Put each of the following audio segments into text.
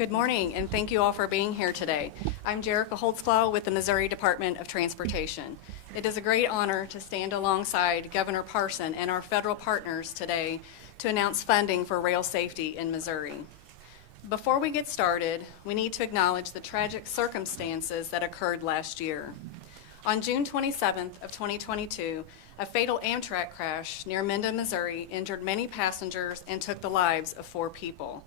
Good morning, and thank you all for being here today. I'm Jerica Holtzclaw with the Missouri Department of Transportation. It is a great honor to stand alongside Governor Parson and our federal partners today to announce funding for rail safety in Missouri. Before we get started, we need to acknowledge the tragic circumstances that occurred last year. On June 27th of 2022, a fatal Amtrak crash near Minden, Missouri injured many passengers and took the lives of 4 people.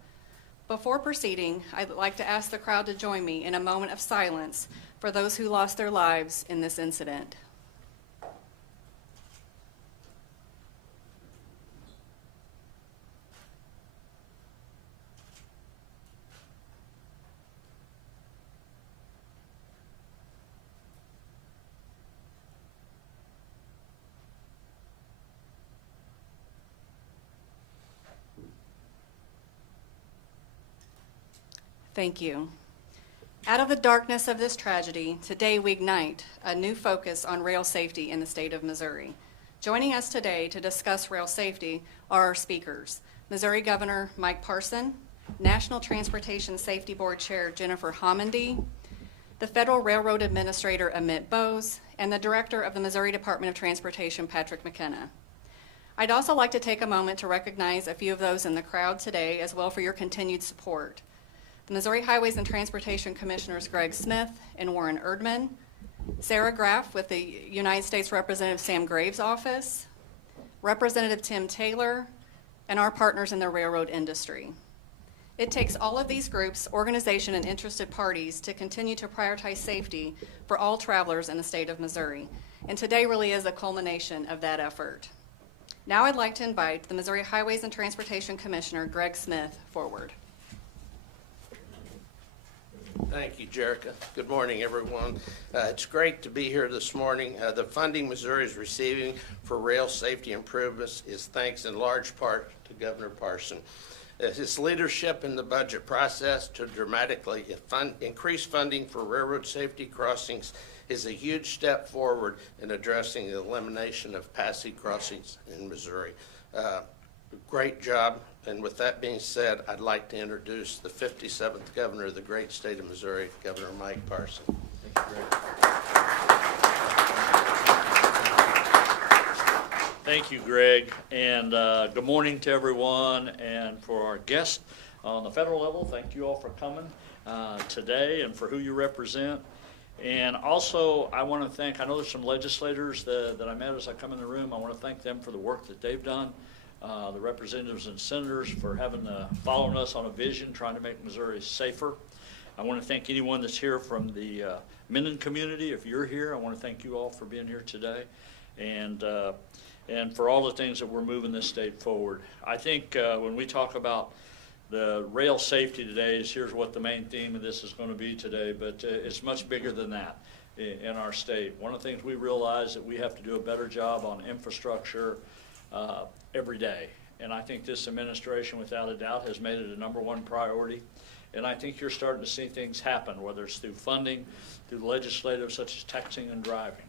Before proceeding, I'd like to ask the crowd to join me in a moment of silence for those who lost their lives in this incident. Thank you. Out of the darkness of this tragedy, today we ignite a new focus on rail safety in the state of Missouri. Joining us today to discuss rail safety are our speakers: Missouri Governor Mike Parson, National Transportation Safety Board Chair Jennifer Homendy, the Federal Railroad Administrator Amit Bose, and the Director of the Missouri Department of Transportation Patrick McKenna. I'd also like to take a moment to recognize a few of those in the crowd today as well for your continued support. The Missouri Highways and Transportation Commissioners Greg Smith and Warren Erdman, Sarah Graff with the United States Representative Sam Graves' office, Representative Tim Taylor, and our partners in the railroad industry. It takes all of these groups, organizations, and interested parties to continue to prioritize safety for all travelers in the state of Missouri, and today really is a culmination of that effort. Now I'd like to invite the Missouri Highways and Transportation Commissioner Greg Smith forward. Thank you, Jerica. Good morning, everyone. It's great to be here this morning. The funding Missouri is receiving for rail safety improvements is thanks in large part to Governor Parson. His leadership in the budget process to dramatically increase funding for railroad safety crossings is a huge step forward in addressing the elimination of passing crossings in Missouri. Great job. And with that being said, I'd like to introduce the 57th governor of the great state of Missouri, Governor Mike Parson. Thank you, Greg. Thank you, Greg, and good morning to everyone. And for our guests on the federal level, thank you all for coming today and for who you represent. And also, I want to thank, I know there's some legislators that I met as I come in the room. I want to thank them for the work that they've done. The representatives and senators for following us on a vision, trying to make Missouri safer. I want to thank anyone that's here from the Minden community. If you're here, I want to thank you all for being here today, and for all the things that we're moving this state forward. I think when we talk about the rail safety today, here's what the main theme of this is going to be today, but it's much bigger than that in our state. One of the things we realize that we have to do a better job on infrastructure every day. And I think this administration, without a doubt, has made it a #1 priority. And I think you're starting to see things happen, whether it's through funding, through legislative such as texting and driving,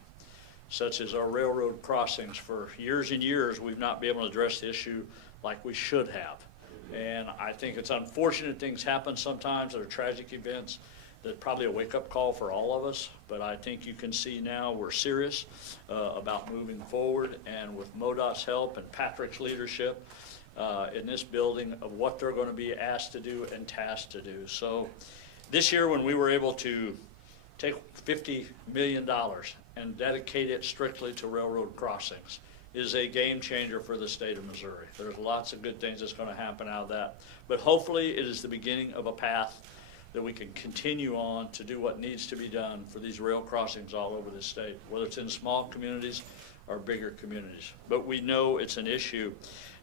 such as our railroad crossings. For years and years, we've not been able to address the issue like we should have. And I think it's unfortunate things happen sometimes that are tragic events. That's probably a wake-up call for all of us, but I think you can see now we're serious about moving forward, and with MoDOT's help and Patrick's leadership in this building of what they're going to be asked to do and tasked to do. So this year when we were able to take $50 million and dedicate it strictly to railroad crossings is a game changer for the state of Missouri. There's lots of good things that's going to happen out of that, but hopefully it is the beginning of a path that we can continue on to do what needs to be done for these rail crossings all over the state, whether it's in small communities or bigger communities. But we know it's an issue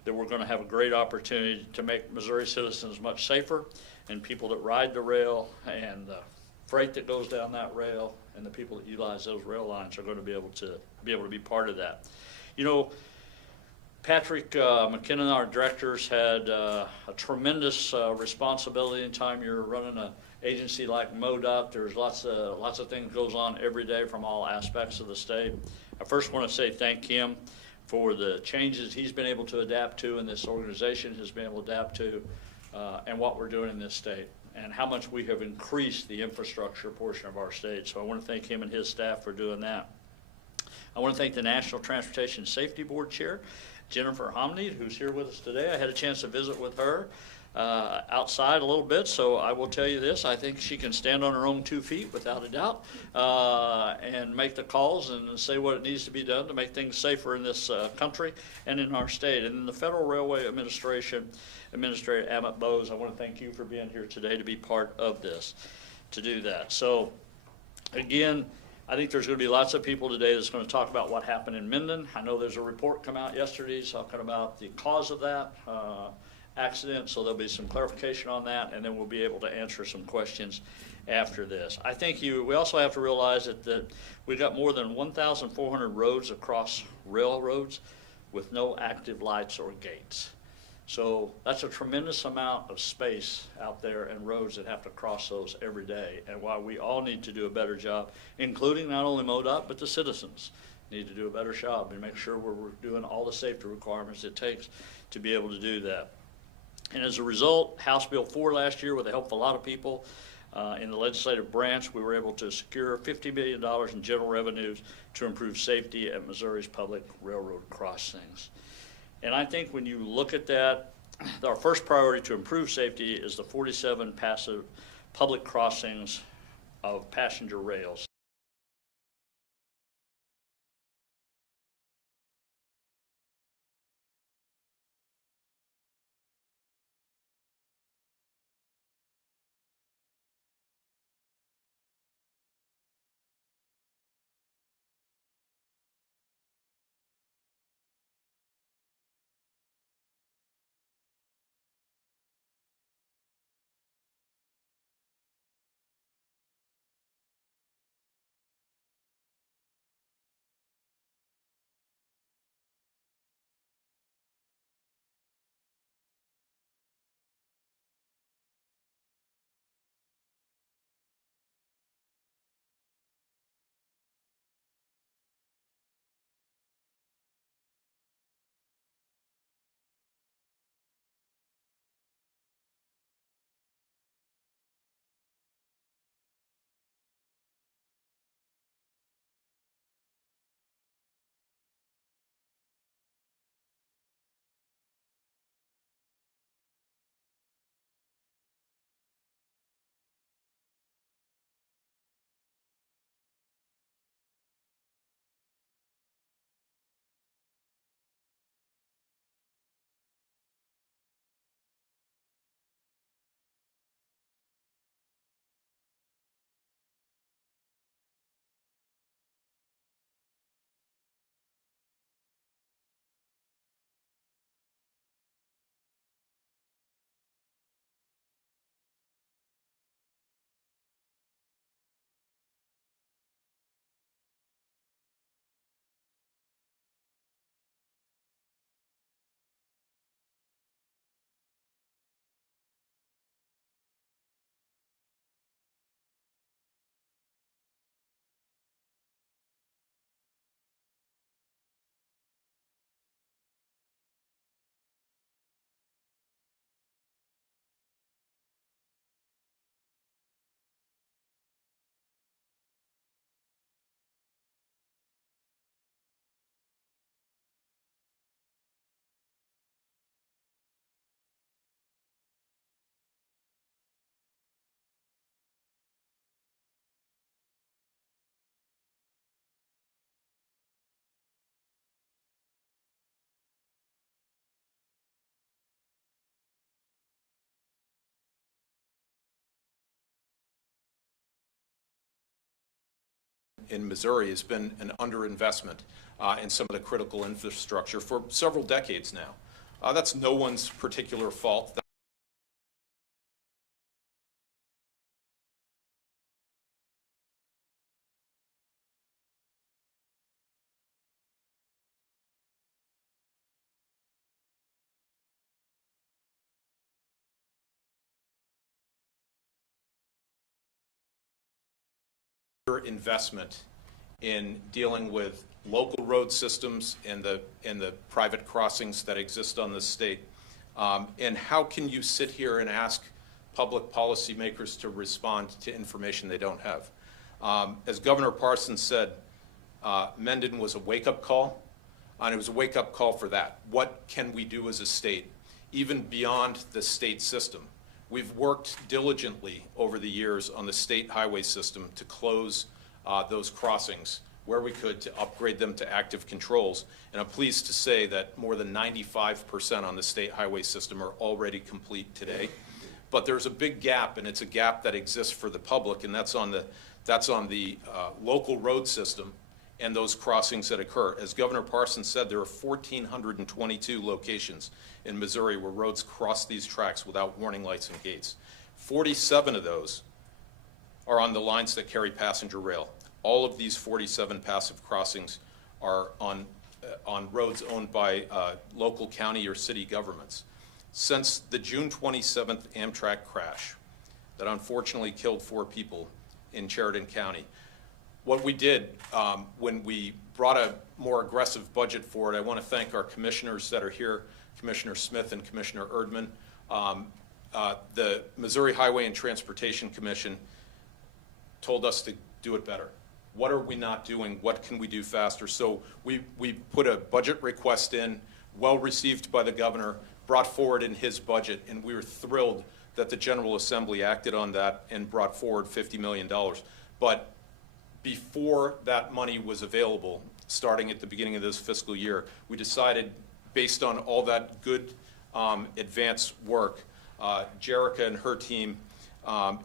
that we're going to have a great opportunity to make Missouri citizens much safer, and people that ride the rail and the freight that goes down that rail and the people that utilize those rail lines are going to be able to be part of that. You know, Patrick McKenna, our directors, had a tremendous responsibility in time. You're running an agency like MoDOT. There's lots of things goes on every day from all aspects of the state. I first want to say thank him for the changes he's been able to adapt to and this organization has been able to adapt to and what we're doing in this state. and how much we have increased the infrastructure portion of our state. So I want to thank him and his staff for doing that. I want to thank the National Transportation Safety Board Chair, Jennifer Homney, who's here with us today. I had a chance to visit with her outside a little bit, so I will tell you this, I think she can stand on her own 2 feet without a doubt and make the calls and say what it needs to be done to make things safer in this country and in our state. And then the Federal Railway Administration, Administrator Amit Bose, I want to thank you for being here today to be part of this, to do that. So again, I think there's going to be lots of people today that's going to talk about what happened in Minden. I know there's a report come out yesterday talking about the cause of that accident, so there'll be some clarification on that, and then we'll be able to answer some questions after this. I think we also have to realize that we've got more than 1,400 roads across railroads with no active lights or gates. So that's a tremendous amount of space out there and roads that have to cross those every day. And while we all need to do a better job, including not only MoDOT, but the citizens need to do a better job and make sure we're doing all the safety requirements it takes to be able to do that. And as a result, House Bill 4 last year, with the help of a lot of people in the legislative branch, we were able to secure $50 million in general revenues to improve safety at Missouri's public railroad crossings. And I think when you look at that, our first priority to improve safety is the 47 passive public crossings of passenger rails. in Missouri has been an underinvestment in some of the critical infrastructure for several decades now. That's no one's particular fault. Investment in dealing with local road systems and the private crossings that exist on the state. And how can you sit here and ask public policymakers to respond to information they don't have. As Governor Parsons said, Mendon was a wake-up call, and it was a wake-up call for that. What can we do as a state, even beyond the state system? We've worked diligently over the years on the state highway system to close those crossings where we could, to upgrade them to active controls. And I'm pleased to say that more than 95% on the state highway system are already complete today. But there's a big gap, and it's a gap that exists for the public, and that's on the local road system and those crossings that occur. As Governor Parsons said, there are 1,422 locations in Missouri where roads cross these tracks without warning lights and gates. 47 of those are on the lines that carry passenger rail. All of these 47 passive crossings are on roads owned by local county or city governments. Since the June 27th Amtrak crash that unfortunately killed 4 people in Sheridan County, what we did when we brought a more aggressive budget forward, I want to thank our commissioners that are here, Commissioner Smith and Commissioner Erdman. The Missouri Highway and Transportation Commission told us to do it better. What are we not doing? What can we do faster? So we put a budget request in, well received by the governor, brought forward in his budget, and we were thrilled that the General Assembly acted on that and brought forward $50 million. But before that money was available, starting at the beginning of this fiscal year, we decided, based on all that good advance work, Jerica and her team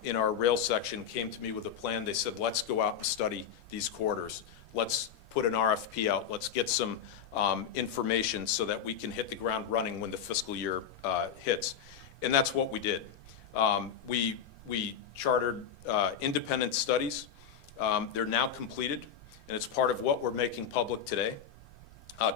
in our rail section came to me with a plan. They said, let's go out and study these corridors. Let's put an RFP out. Let's get some information so that we can hit the ground running when the fiscal year hits. And that's what we did. We chartered independent studies. They're now completed, and it's part of what we're making public today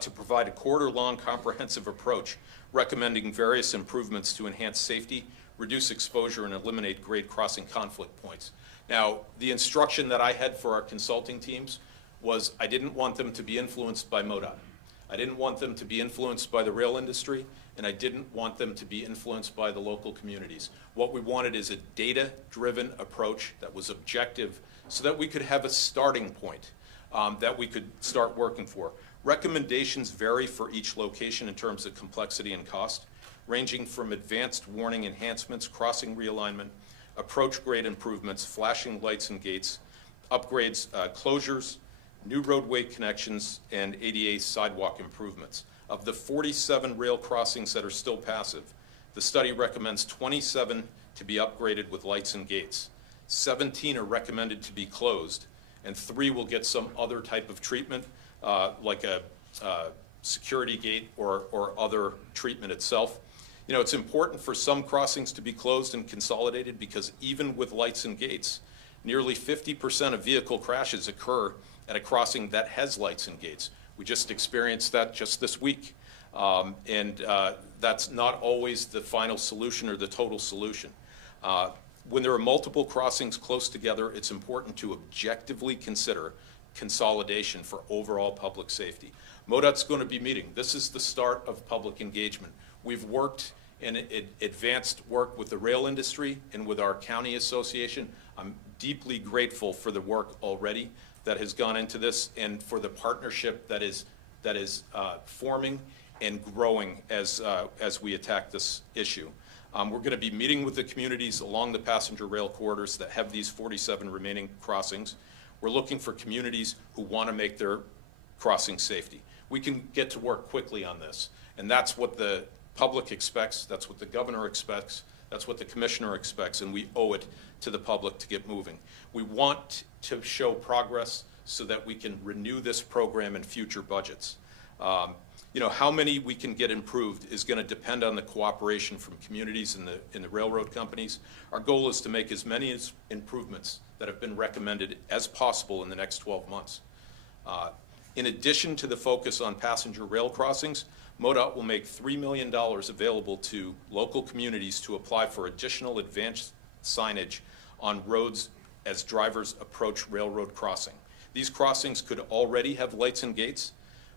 to provide a quarter-long comprehensive approach recommending various improvements to enhance safety, reduce exposure, and eliminate grade crossing conflict points. Now, the instruction that I had for our consulting teams was I didn't want them to be influenced by MoDOT. I didn't want them to be influenced by the rail industry, and I didn't want them to be influenced by the local communities. What we wanted is a data-driven approach that was objective so that we could have a starting point that we could start working for. Recommendations vary for each location in terms of complexity and cost, ranging from advanced warning enhancements, crossing realignment, approach grade improvements, flashing lights and gates, upgrades, closures, new roadway connections, and ADA sidewalk improvements. Of the 47 rail crossings that are still passive, the study recommends 27 to be upgraded with lights and gates. 17 are recommended to be closed, and 3 will get some other type of treatment, like a security gate or other treatment itself. You know, it's important for some crossings to be closed and consolidated because even with lights and gates, nearly 50% of vehicle crashes occur at a crossing that has lights and gates. We just experienced that just this week. That's not always the final solution or the total solution. When there are multiple crossings close together, it's important to objectively consider consolidation for overall public safety. MoDOT's going to be meeting. This is the start of public engagement. We've worked in advanced work with the rail industry and with our county association. I'm deeply grateful for the work already that has gone into this and for the partnership that is forming and growing as we attack this issue. We're going to be meeting with the communities along the passenger rail corridors that have these 47 remaining crossings. We're looking for communities who want to make their crossings safety. We can get to work quickly on this, and that's what the public expects, that's what the governor expects, that's what the commissioner expects, and we owe it to the public to get moving. We want to show progress so that we can renew this program in future budgets. You know, how many we can get improved is going to depend on the cooperation from communities and the railroad companies. Our goal is to make as many improvements that have been recommended as possible in the next 12 months. In addition to the focus on passenger rail crossings, MoDOT will make $3 million available to local communities to apply for additional advanced signage on roads as drivers approach railroad crossing. These crossings could already have lights and gates,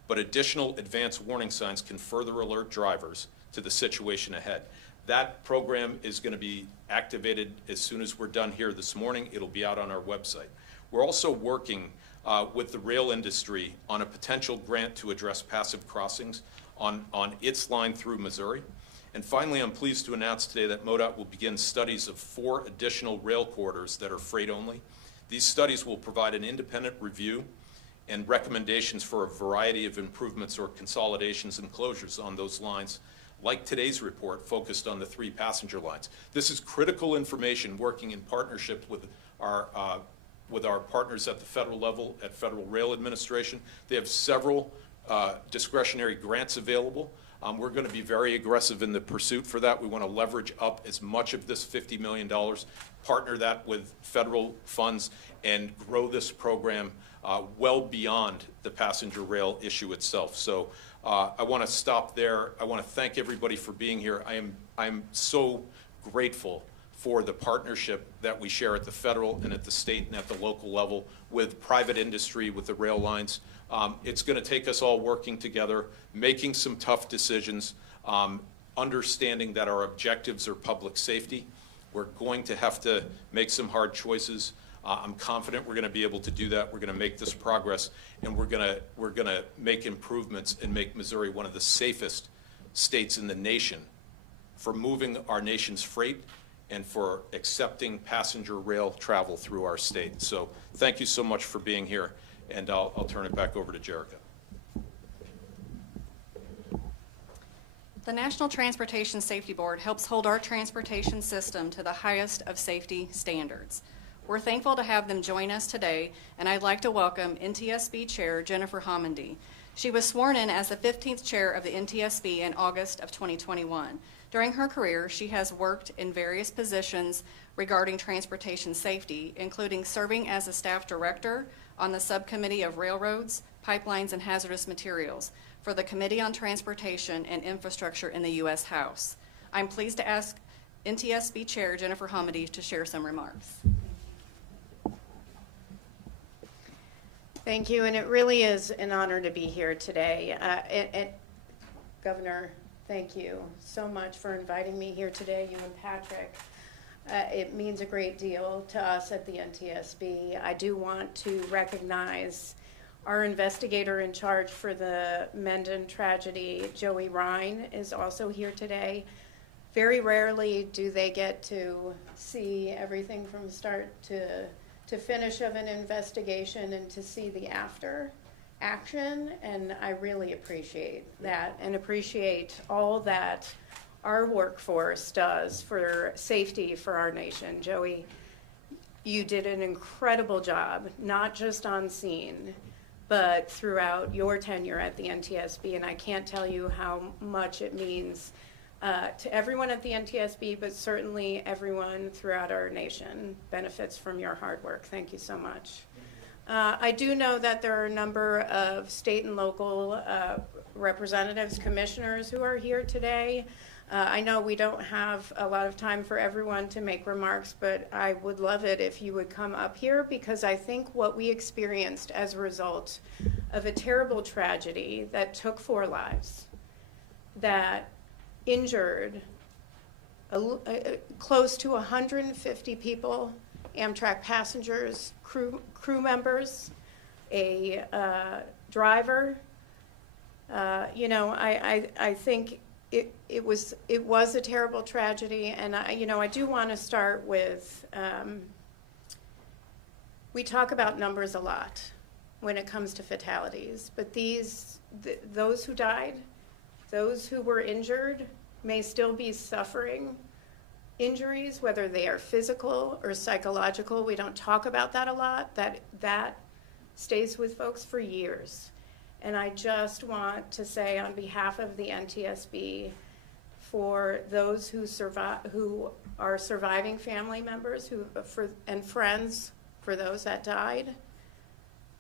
but additional advanced warning signs can further alert drivers to the situation ahead. That program is going to be activated as soon as we're done here this morning. It'll be out on our website. We're also working with the rail industry on a potential grant to address passive crossings on its line through Missouri. And finally, I'm pleased to announce today that MoDOT will begin studies of 4 additional rail corridors that are freight only. These studies will provide an independent review and recommendations for a variety of improvements or consolidations and closures on those lines, like today's report focused on the 3 passenger lines. This is critical information working in partnership with our partners at the federal level, at Federal Rail Administration. They have several discretionary grants available. We're going to be very aggressive in the pursuit for that. We want to leverage up as much of this $50 million, partner that with federal funds, and grow this program well beyond the passenger rail issue itself. So I want to stop there. I want to thank everybody for being here. I'm so grateful for the partnership that we share at the federal and at the state and at the local level with private industry, with the rail lines. It's going to take us all working together, making some tough decisions, understanding that our objectives are public safety. We're going to have to make some hard choices. I'm confident we're going to be able to do that. We're going to make this progress, and we're going to make improvements and make Missouri one of the safest states in the nation for moving our nation's freight and for accepting passenger rail travel through our state. So thank you so much for being here, and I'll turn it back over to Jerica. The National Transportation Safety Board helps hold our transportation system to the highest of safety standards. We're thankful to have them join us today, and I'd like to welcome NTSB Chair Jennifer Homendy. She was sworn in as the 15th chair of the NTSB in August of 2021. During her career, she has worked in various positions regarding transportation safety, including serving as a staff director on the Subcommittee of Railroads, Pipelines, and Hazardous Materials for the Committee on Transportation and Infrastructure in the U.S. House. I'm pleased to ask NTSB Chair Jennifer Homendy to share some remarks. Thank you, and it really is an honor to be here today. Governor, thank you so much for inviting me here today, you and Patrick. It means a great deal to us at the NTSB. I do want to recognize our investigator in charge for the Mendon tragedy, Joey Ryan, is also here today. Very rarely do they get to see everything from start to finish of an investigation and to see the after action, and I really appreciate that and appreciate all that our workforce does for safety for our nation. Joey, you did an incredible job, not just on scene, but throughout your tenure at the NTSB, and I can't tell you how much it means to everyone at the NTSB, but certainly everyone throughout our nation benefits from your hard work. Thank you so much. I do know that there are a number of state and local representatives, commissioners who are here today. I know we don't have a lot of time for everyone to make remarks, but I would love it if you would come up here, because I think what we experienced as a result of a terrible tragedy that took 4 lives, that injured close to 150 people, Amtrak passengers, crew members, a driver. I think it was a terrible tragedy, and I do want to start with, we talk about numbers a lot when it comes to fatalities, but those who died, those who were injured may still be suffering injuries, whether they are physical or psychological. We don't talk about that a lot. That stays with folks for years. And I just want to say on behalf of the NTSB, for those who are surviving family members and friends for those that died,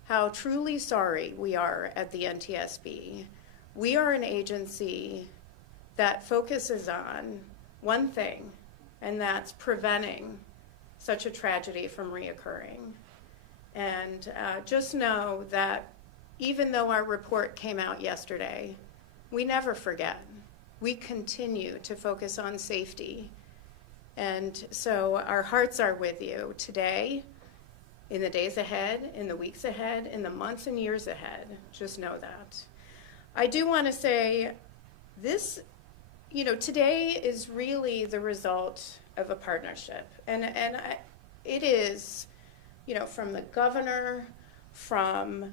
how truly sorry we are at the NTSB. We are an agency that focuses on one thing, and that's preventing such a tragedy from reoccurring. And just know that even though our report came out yesterday, we never forget. we continue to focus on safety. And so our hearts are with you today, in the days ahead, in the weeks ahead, in the months and years ahead. Just know that. I do want to say this, today is really the result of a partnership. It is, from the governor, from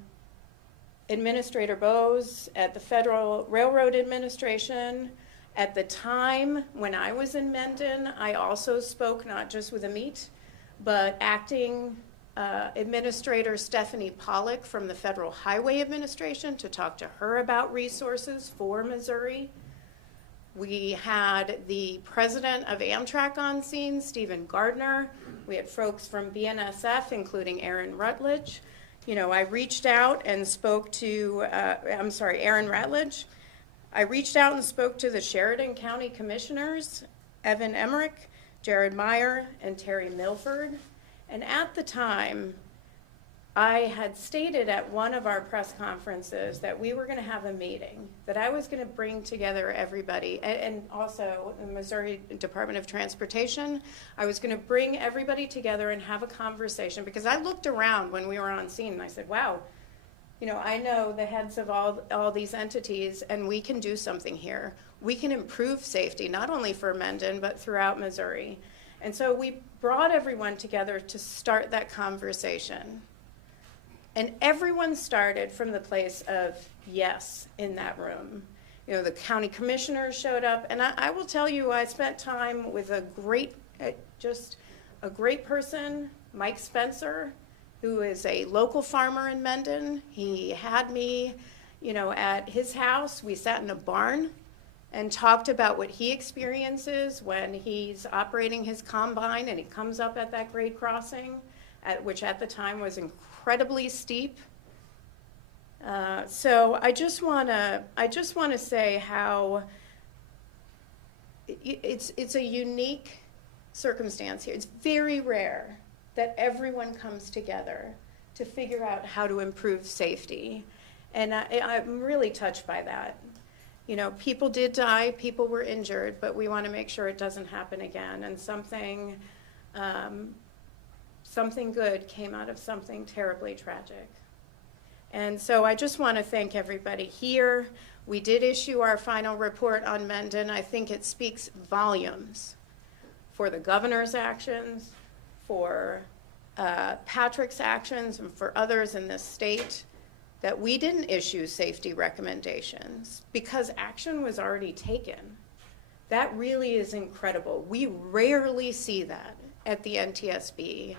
Administrator Bose at the Federal Railroad Administration. At the time when I was in Mendon, I also spoke not just with Amit, but acting Administrator Stephanie Pollock from the Federal Highway Administration to talk to her about resources for Missouri. We had the president of Amtrak on scene, Stephen Gardner. We had folks from BNSF, including Aaron Rutledge. I reached out and spoke to, Aaron Ratledge. I reached out and spoke to the Sheridan County Commissioners, Evan Emmerich, Jared Meyer, and Terry Milford. And at the time, I had stated at one of our press conferences that we were going to have a meeting, that I was going to bring together everybody, and also the Missouri Department of Transportation. I was going to bring everybody together and have a conversation, because I looked around when we were on scene and I said, wow, I know the heads of all these entities, and we can do something here. We can improve safety, not only for Mendon, but throughout Missouri. And so we brought everyone together to start that conversation. And everyone started from the place of yes in that room. The county commissioners showed up, and I will tell you, I spent time with a great person, Mike Spencer, who is a local farmer in Mendon. He had me, at his house. We sat in a barn and talked about what he experiences when he's operating his combine and he comes up at that grade crossing, which at the time was incredibly steep. So I just want to say how it's a unique circumstance here. It's very rare that everyone comes together to figure out how to improve safety, and I'm really touched by that. People did die, people were injured, but we want to make sure it doesn't happen again. And something good came out of something terribly tragic. And so I just want to thank everybody here. We did issue our final report on Mendon. I think it speaks volumes for the governor's actions, for Patrick's actions, and for others in this state, that we didn't issue safety recommendations because action was already taken. That really is incredible. We rarely see that at the NTSB.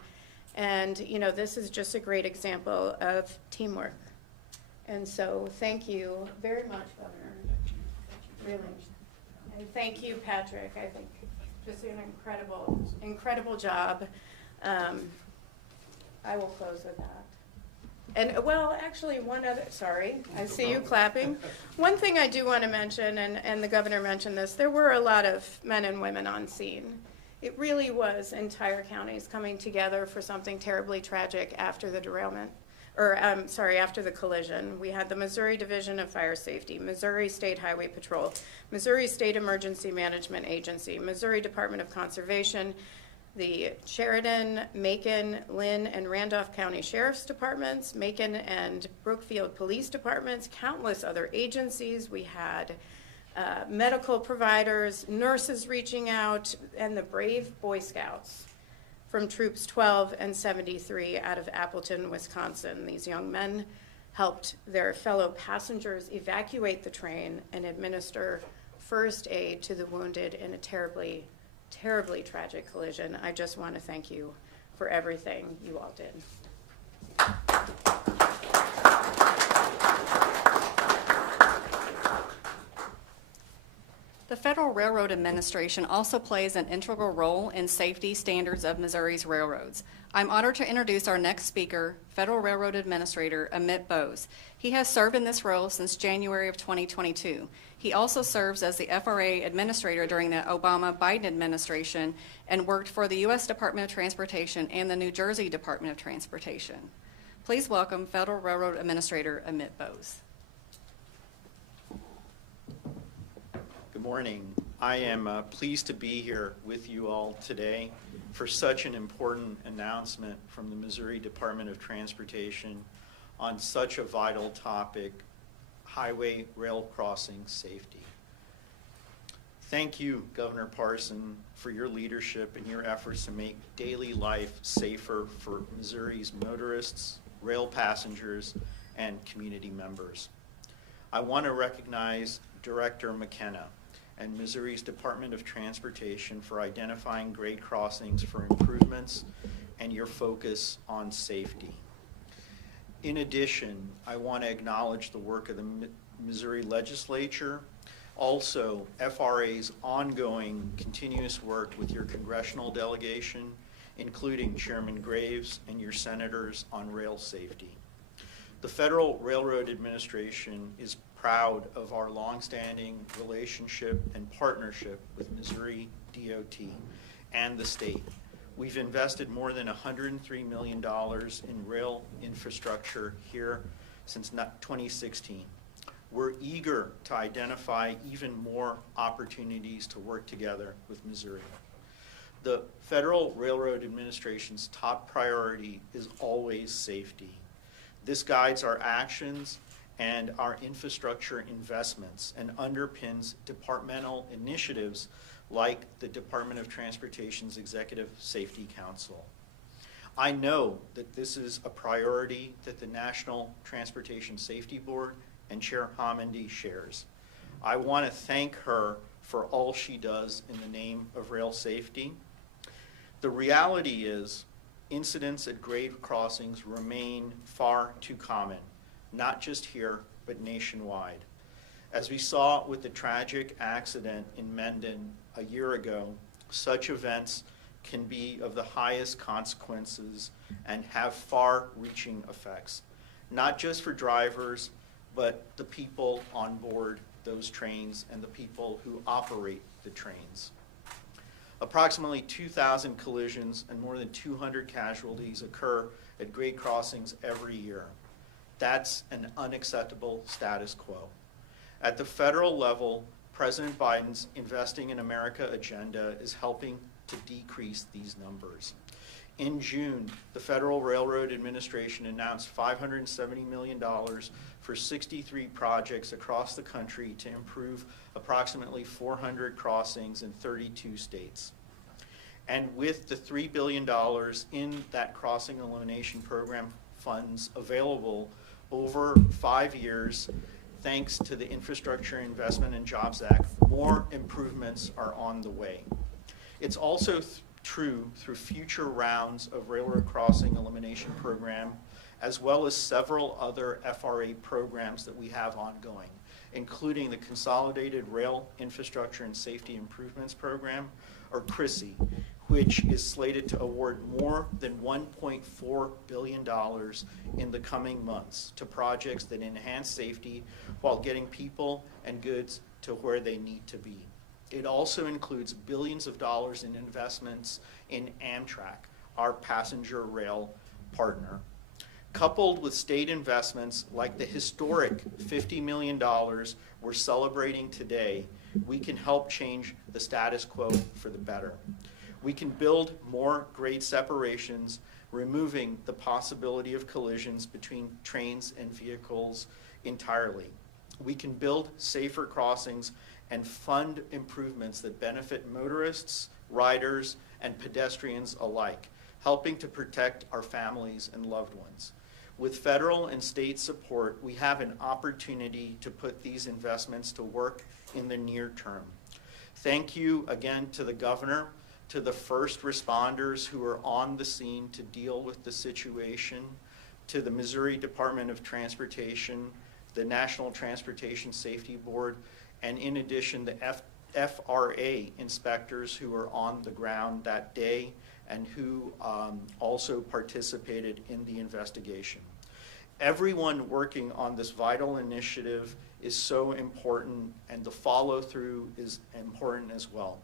And, this is just a great example of teamwork. And so thank you very much, Governor. Really. And thank you, Patrick. I think just an incredible job. I will close with that. And, well, actually, I see you clapping. One thing I do want to mention, and the governor mentioned this, there were a lot of men and women on scene. It really was entire counties coming together for something terribly tragic after the after the collision. We had the Missouri Division of Fire Safety, Missouri State Highway Patrol, Missouri State Emergency Management Agency, Missouri Department of Conservation, the Sheridan, Macon, Lynn, and Randolph County Sheriff's Departments, Macon and Brookfield Police Departments, countless other agencies. We had medical providers, nurses reaching out, and the brave Boy Scouts from Troops 12 and 73 out of Appleton, Wisconsin. These young men helped their fellow passengers evacuate the train and administer first aid to the wounded in a terribly tragic collision. I just want to thank you for everything you all did. The Federal Railroad Administration also plays an integral role in safety standards of Missouri's railroads. I'm honored to introduce our next speaker, Federal Railroad Administrator Amit Bose. He has served in this role since January of 2022. He also serves as the FRA Administrator during the Obama-Biden administration and worked for the U.S. Department of Transportation and the New Jersey Department of Transportation. Please welcome Federal Railroad Administrator Amit Bose. Good Good morning. I am pleased to be here with you all today for such an important announcement from the Missouri Department of Transportation on such a vital topic, highway rail crossing safety. Thank you, Governor Parson, for your leadership and your efforts to make daily life safer for Missouri's motorists, rail passengers, and community members. I want to recognize Director McKenna and Missouri's Department of Transportation for identifying grade crossings for improvements and your focus on safety. In addition, I want to acknowledge the work of the Missouri Legislature, also FRA's ongoing continuous work with your congressional delegation, including Chairman Graves and your senators on rail safety. The Federal Railroad Administration is proud of our longstanding relationship and partnership with Missouri DOT and the state. We've invested more than $103 million in rail infrastructure here since 2016. We're eager to identify even more opportunities to work together with Missouri. The Federal Railroad Administration's top priority is always safety. This guides our actions and our infrastructure investments and underpins departmental initiatives like the Department of Transportation's Executive Safety Council. I know that this is a priority that the National Transportation Safety Board and Chair Homendy shares. I want to thank her for all she does in the name of rail safety. The reality is, incidents at grade crossings remain far too common, not just here, but nationwide. As we saw with the tragic accident in Mendon a year ago, such events can be of the highest consequences and have far-reaching effects, not just for drivers, but the people on board those trains and the people who operate the trains. Approximately 2,000 collisions and more than 200 casualties occur at grade crossings every year. That's an unacceptable status quo. At the federal level, President Biden's Investing in America agenda is helping to decrease these numbers. In June, the Federal Railroad Administration announced $570 million for 63 projects across the country to improve approximately 400 crossings in 32 states. And with the $3 billion in that crossing elimination program funds available over 5 years, thanks to the Infrastructure Investment and Jobs Act, more improvements are on the way. It's also true through future rounds of railroad crossing elimination program, as well as several other FRA programs that we have ongoing, including the Consolidated Rail Infrastructure and Safety Improvements Program, or CRISI, which is slated to award more than $1.4 billion in the coming months to projects that enhance safety while getting people and goods to where they need to be. It also includes billions of dollars in investments in Amtrak, our passenger rail partner. Coupled with state investments like the historic $50 million we're celebrating today, we can help change the status quo for the better. We can build more grade separations, removing the possibility of collisions between trains and vehicles entirely. We can build safer crossings and fund improvements that benefit motorists, riders, and pedestrians alike, helping to protect our families and loved ones. With federal and state support, we have an opportunity to put these investments to work in the near term. Thank you again to the governor, to the first responders who are on the scene to deal with the situation, to the Missouri Department of Transportation, the National Transportation Safety Board, and in addition, the FRA inspectors who were on the ground that day and who also participated in the investigation. Everyone working on this vital initiative is so important, and the follow-through is important as well.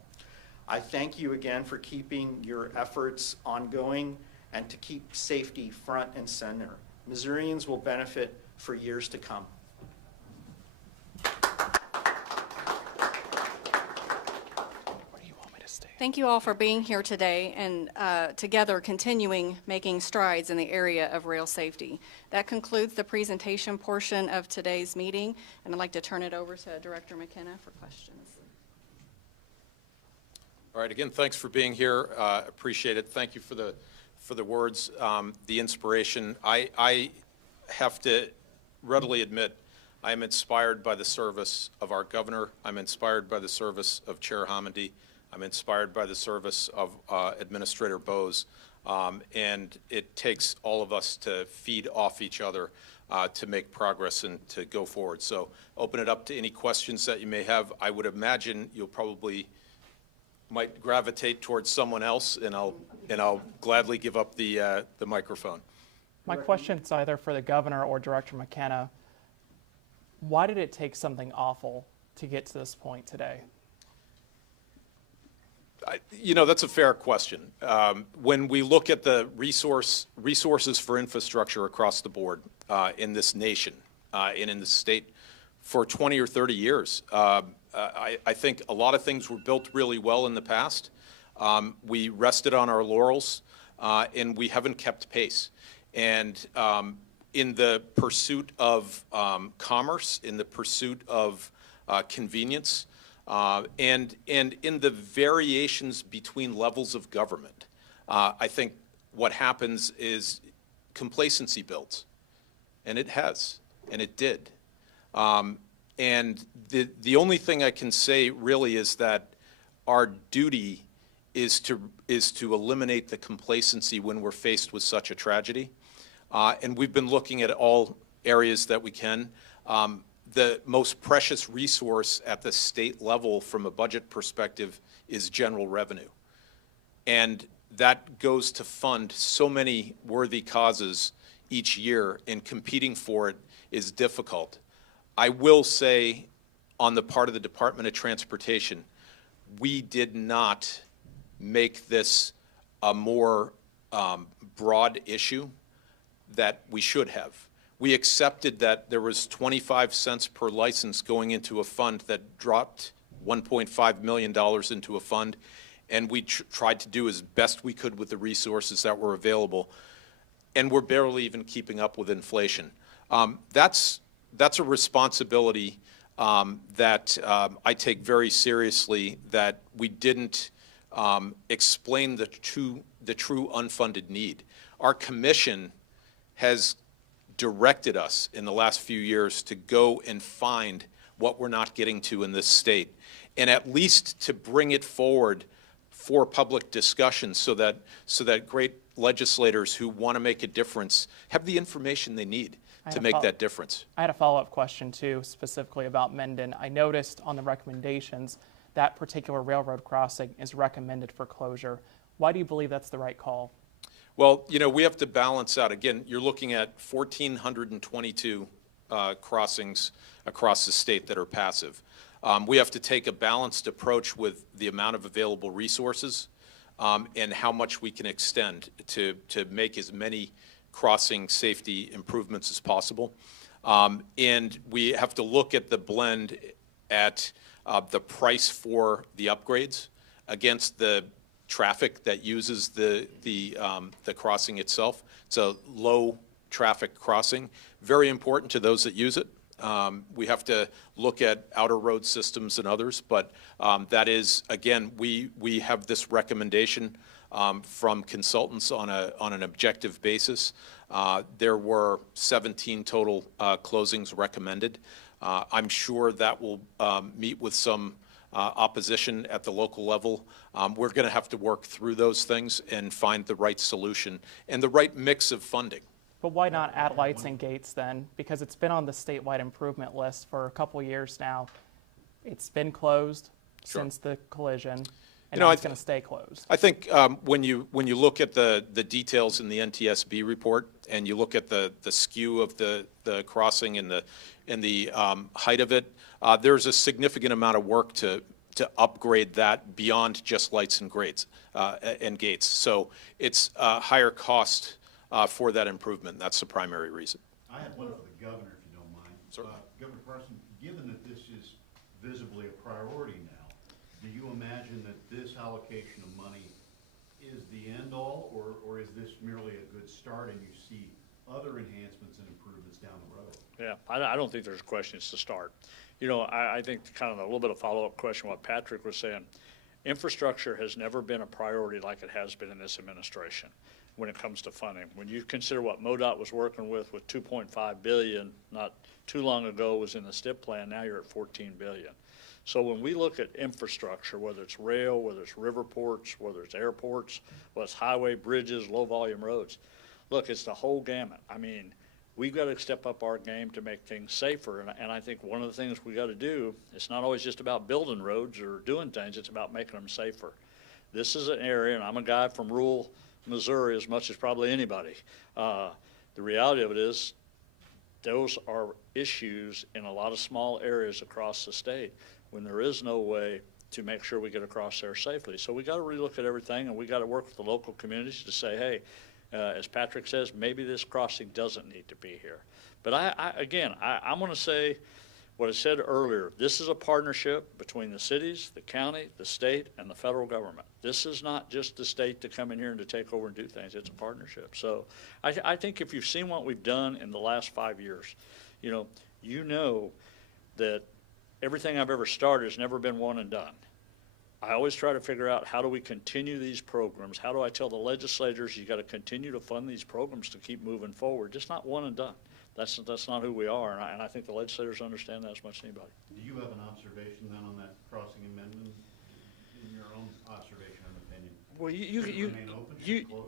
I thank you again for keeping your efforts ongoing and to keep safety front and center. Missourians will benefit for years to come. Thank you all for being here today and together continuing making strides in the area of rail safety. That concludes the presentation portion of today's meeting, and I'd like to turn it over to Director McKenna for questions. All right, again, thanks for being here. Appreciate it. Thank you for the words, the inspiration. I have to readily admit I am inspired by the service of our governor. I'm inspired by the service of Chair Homendy. I'm inspired by the service of Administrator Bose. And it takes all of us to feed off each other to make progress and to go forward. So open it up to any questions that you may have. I would imagine you'll probably might gravitate towards someone else, and I'll gladly give up the microphone. My question's either for the governor or Director McKenna. Why did it take something awful to get to this point today? That's a fair question. When we look at the resources for infrastructure across the board in this nation and in the state for 20 or 30 years, I think a lot of things were built really well in the past. We rested on our laurels, and we haven't kept pace. And in the pursuit of commerce, in the pursuit of convenience, and in the variations between levels of government, I think what happens is complacency builds, and it has, and it did. And the only thing I can say really is that our duty is to eliminate the complacency when we're faced with such a tragedy. And we've been looking at all areas that we can. The most precious resource at the state level from a budget perspective is general revenue. And that goes to fund so many worthy causes each year, and competing for it is difficult. I will say, on the part of the Department of Transportation, we did not make this a more broad issue that we should have. We accepted that there was 25 cents per license going into a fund that dropped $1.5 million into a fund, and we tried to do as best we could with the resources that were available, and we're barely even keeping up with inflation. That's a responsibility that I take very seriously, that we didn't explain the true unfunded need. Our commission has directed us in the last few years to go and find what we're not getting to in this state, and at least to bring it forward for public discussion so that great legislators who want to make a difference have the information they need to make that difference. I had a follow-up question too, specifically about Mendon. I noticed on the recommendations that particular railroad crossing is recommended for closure. Why do you believe that's the right call? Well, we have to balance out. Again, you're looking at 1,422 crossings across the state that are passive. We have to take a balanced approach with the amount of available resources and how much we can extend to make as many crossing safety improvements as possible. And we have to look at the blend at the price for the upgrades against the traffic that uses the crossing itself. It's a low traffic crossing, very important to those that use it. We have to look at outer road systems and others, but that is, again, we have this recommendation from consultants on an objective basis. There were 17 total closings recommended. I'm sure that will meet with some opposition at the local level. We're going to have to work through those things and find the right solution and the right mix of funding. But why not add lights and gates then? Because it's been on the statewide improvement list for a couple years now. It's been closed since the collision, and now it's going to stay closed. I think when you look at the details in the NTSB report and you look at the skew of the crossing and the height of it, there's a significant amount of work to upgrade that beyond just lights and gates. So it's a higher cost for that improvement. That's the primary reason. I have one for the governor, if you don't mind. Certainly. Governor Parson, given that this is visibly a priority now, Do you imagine that this allocation of money is the end all, or is this merely a good start and you see other enhancements and improvements down the road? Yeah, I don't think there's questions to start. You know, I think kind of a little bit of follow-up question what Patrick was saying. Infrastructure has never been a priority like it has been in this administration when it comes to funding. When you consider what MoDOT was working with 2.5 billion not too long ago was in the STIP plan, now you're at 14 billion. So when we look at infrastructure, whether it's rail, whether it's river ports, whether it's airports, whether it's highway, bridges, low volume roads, look, it's the whole gamut. I mean, we've got to step up our game to make things safer. And I think one of the things we got to do, it's not always just about building roads or doing things, it's about making them safer. This is an area, and I'm a guy from rural Missouri as much as probably anybody. The reality of it is those are issues in a lot of small areas across the state when there is no way to make sure we get across there safely. So we got to relook at everything, and we got to work with the local communities to say, hey, as Patrick says, maybe this crossing doesn't need to be here. But I'm going to say what I said earlier. This is a partnership between the cities, the county, the state, and the federal government. This is not just the state to come in here and to take over and do things. It's a partnership. So I think if you've seen what we've done in the last 5 years, you know that everything I've ever started has never been one and done. I always try to figure out how do we continue these programs? How do I tell the legislators you got to continue to fund these programs to keep moving forward? Just not one and done. That's not who we are, and I think the legislators understand that as much as anybody. Do you have an observation then on that crossing amendment, in your own observation and opinion? Well, Should it remain open, should it close?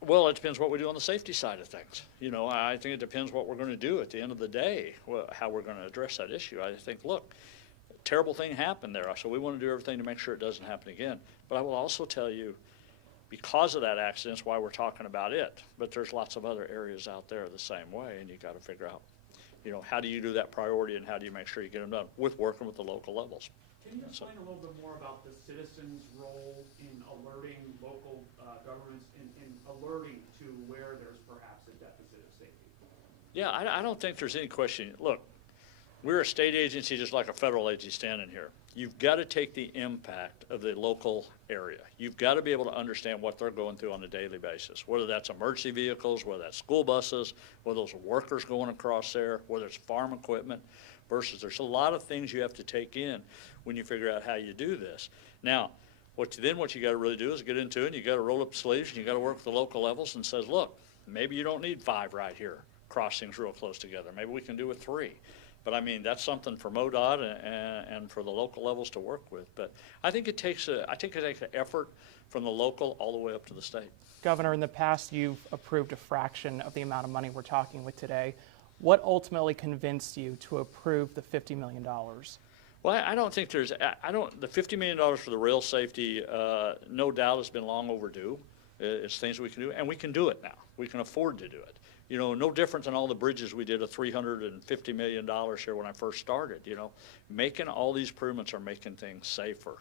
Well, it depends what we do on the safety side of things. I think it depends what we're going to do at the end of the day, how we're going to address that issue. I think, look, a terrible thing happened there, so we want to do everything to make sure it doesn't happen again. But I will also tell you, because of that accident, is why we're talking about it. But there's lots of other areas out there the same way, and you got to figure out, how do you do that priority and how do you make sure you get them done with working with the local levels. Can you explain a little bit more about the citizens' role in alerting local governments in alerting to where there's perhaps a deficit of safety? Yeah, I don't think there's any question. Look, we're a state agency just like a federal agency standing here. You've got to take the impact of the local area. You've got to be able to understand what they're going through on a daily basis, whether that's emergency vehicles, whether that's school buses, whether those are workers going across there, whether it's farm equipment versus there's a lot of things you have to take in when you figure out how you do this. Now, what you got to really do is get into it, and you got to roll up sleeves, and you got to work with the local levels and says, look, maybe you don't need 5 right here, crossings real close together. Maybe we can do with 3. But I mean, that's something for MoDOT and for the local levels to work with. But I think it takes an effort from the local all the way up to the state. Governor, in the past, you've approved a fraction of the amount of money we're talking with today. What ultimately convinced you to approve the $50 million? Well, I don't think the $50 million for the rail safety, no doubt has been long overdue. It's things we can do, and we can do it now. We can afford to do it. No different than all the bridges we did a $350 million here when I first started, Making all these improvements are making things safer,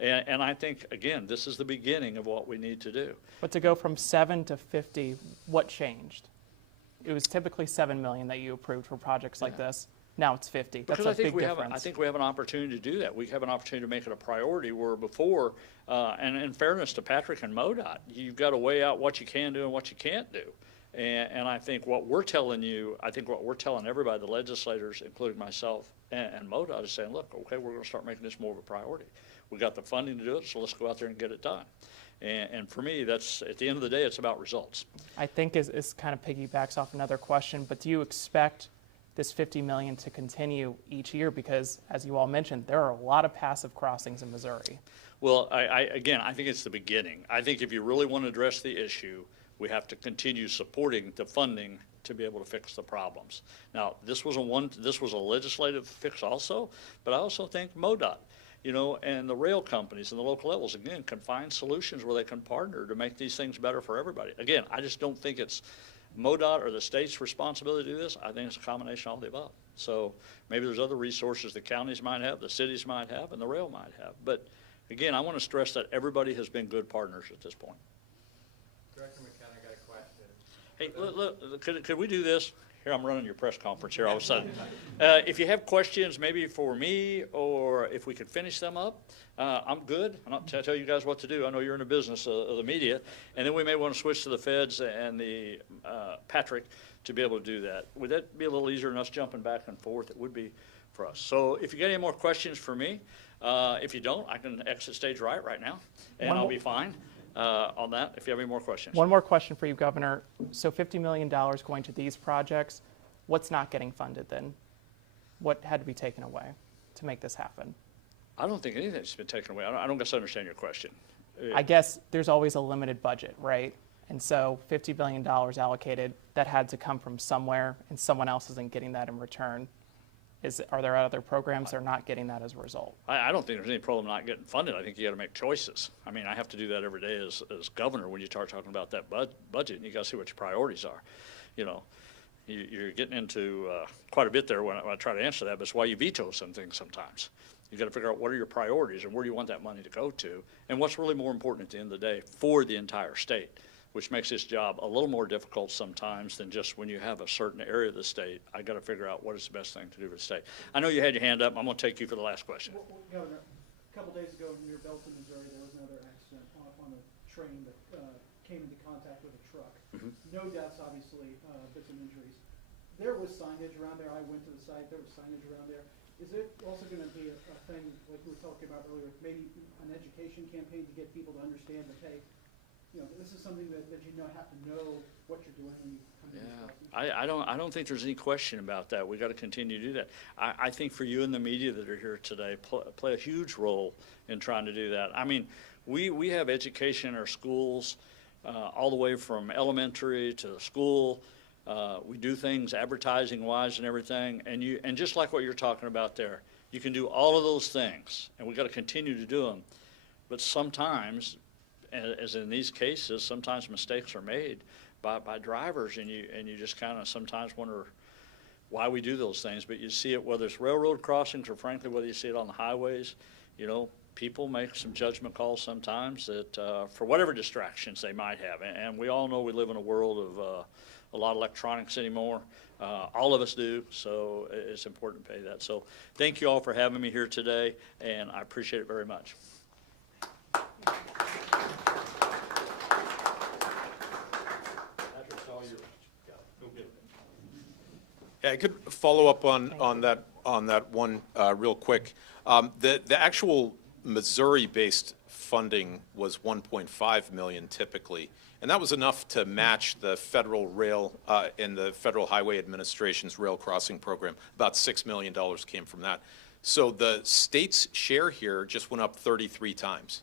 And I think, again, this is the beginning of what we need to do. But to go from 7 to 50, what changed? It was typically $7 million that you approved for projects like this. Now it's 50. That's a big difference. I think we have an opportunity to do that. We have an opportunity to make it a priority where before, and in fairness to Patrick and MoDOT, you've got to weigh out what you can do and what you can't do. And I think what we're telling everybody, the legislators, including myself and MoDOT, is saying, look, okay, we're going to start making this more of a priority. We got the funding to do it, so let's go out there and get it done. And for me, that's, at the end of the day, it's about results. I think is kind of piggybacks off another question, but do you expect this $50 million to continue each year? Because, as you all mentioned, there are a lot of passive crossings in Missouri. Well, I think it's the beginning. I think if you really want to address the issue, we have to continue supporting the funding to be able to fix the problems. Now, this was a legislative fix also, but I also think MoDOT, and the rail companies and the local levels, again, can find solutions where they can partner to make these things better for everybody. Again, I just don't think it's MoDOT or the state's responsibility to do this. I think it's a combination of all the above. So maybe there's other resources the counties might have, the cities might have, and the rail might have. But again, I want to stress that everybody has been good partners at this point. Director McKenna, I got a question. Hey, look, could we do this? Here I'm running your press conference here all of a sudden. If you have questions, maybe for me, or if we could finish them up, I'm good. I'm not to tell you guys what to do. I know you're in the business of the media, and then we may want to switch to the feds and the Patrick to be able to do that. Would that be a little easier than us jumping back and forth? It would be for us. So if you got any more questions for me, if you don't, I can exit stage right now, and I'll be fine on that if you have any more questions. One more question for you, Governor. So $50 million going to these projects, what's not getting funded then? What had to be taken away to make this happen? I don't think anything's been taken away. I don't guess I understand your question. I guess there's always a limited budget, right? And so $50 billion allocated, that had to come from somewhere, and someone else isn't getting that in return. Are there other programs that are not getting that as a result? I don't think there's any problem not getting funded. I think you got to make choices. I mean, I have to do that every day as governor when you start talking about that budget, and you got to see what your priorities are. You know, you're getting into quite a bit there when I try to answer that, but it's why you veto some things sometimes. You got to figure out what are your priorities and where do you want that money to go to, and what's really more important at the end of the day for the entire state, which makes this job a little more difficult sometimes than just when you have a certain area of the state. I got to figure out what is the best thing to do for the state. I know you had your hand up. I'm going to take you for the last question. Well, Governor, a couple days ago near Belton, Missouri, there was another accident on a train that came into contact with a truck. Mhm. No deaths, obviously, but some injuries. There was signage around there. I went to the site. There was signage around there. Is it also going to be a thing, like we were talking about earlier, maybe an education campaign to get people to understand that, hey, you know, this is something that you have to know what you're doing when you come to these crossings? I don't think there's any question about that. We got to continue to do that. I think for you and the media that are here today, play a huge role in trying to do that. I mean, we have education in our schools all the way from elementary to the school. We do things advertising-wise and everything, and just like what you're talking about there, you can do all of those things, and we got to continue to do them. But sometimes, as in these cases, sometimes mistakes are made by drivers, and you just kind of sometimes wonder why we do those things. But you see it whether it's railroad crossings or frankly whether you see it on the highways. You know, people make some judgment calls sometimes that for whatever distractions they might have, and we all know we live in a world of a lot of electronics anymore. All of us do, so it's important to pay that. So thank you all for having me here today, and I appreciate it very much. Yeah, I could follow up on that one real quick. The actual Missouri-based funding was $1.5 million typically, and that was enough to match the federal rail and the Federal Highway Administration's rail crossing program. About $6 million came from that. So the state's share here just went up 33 times.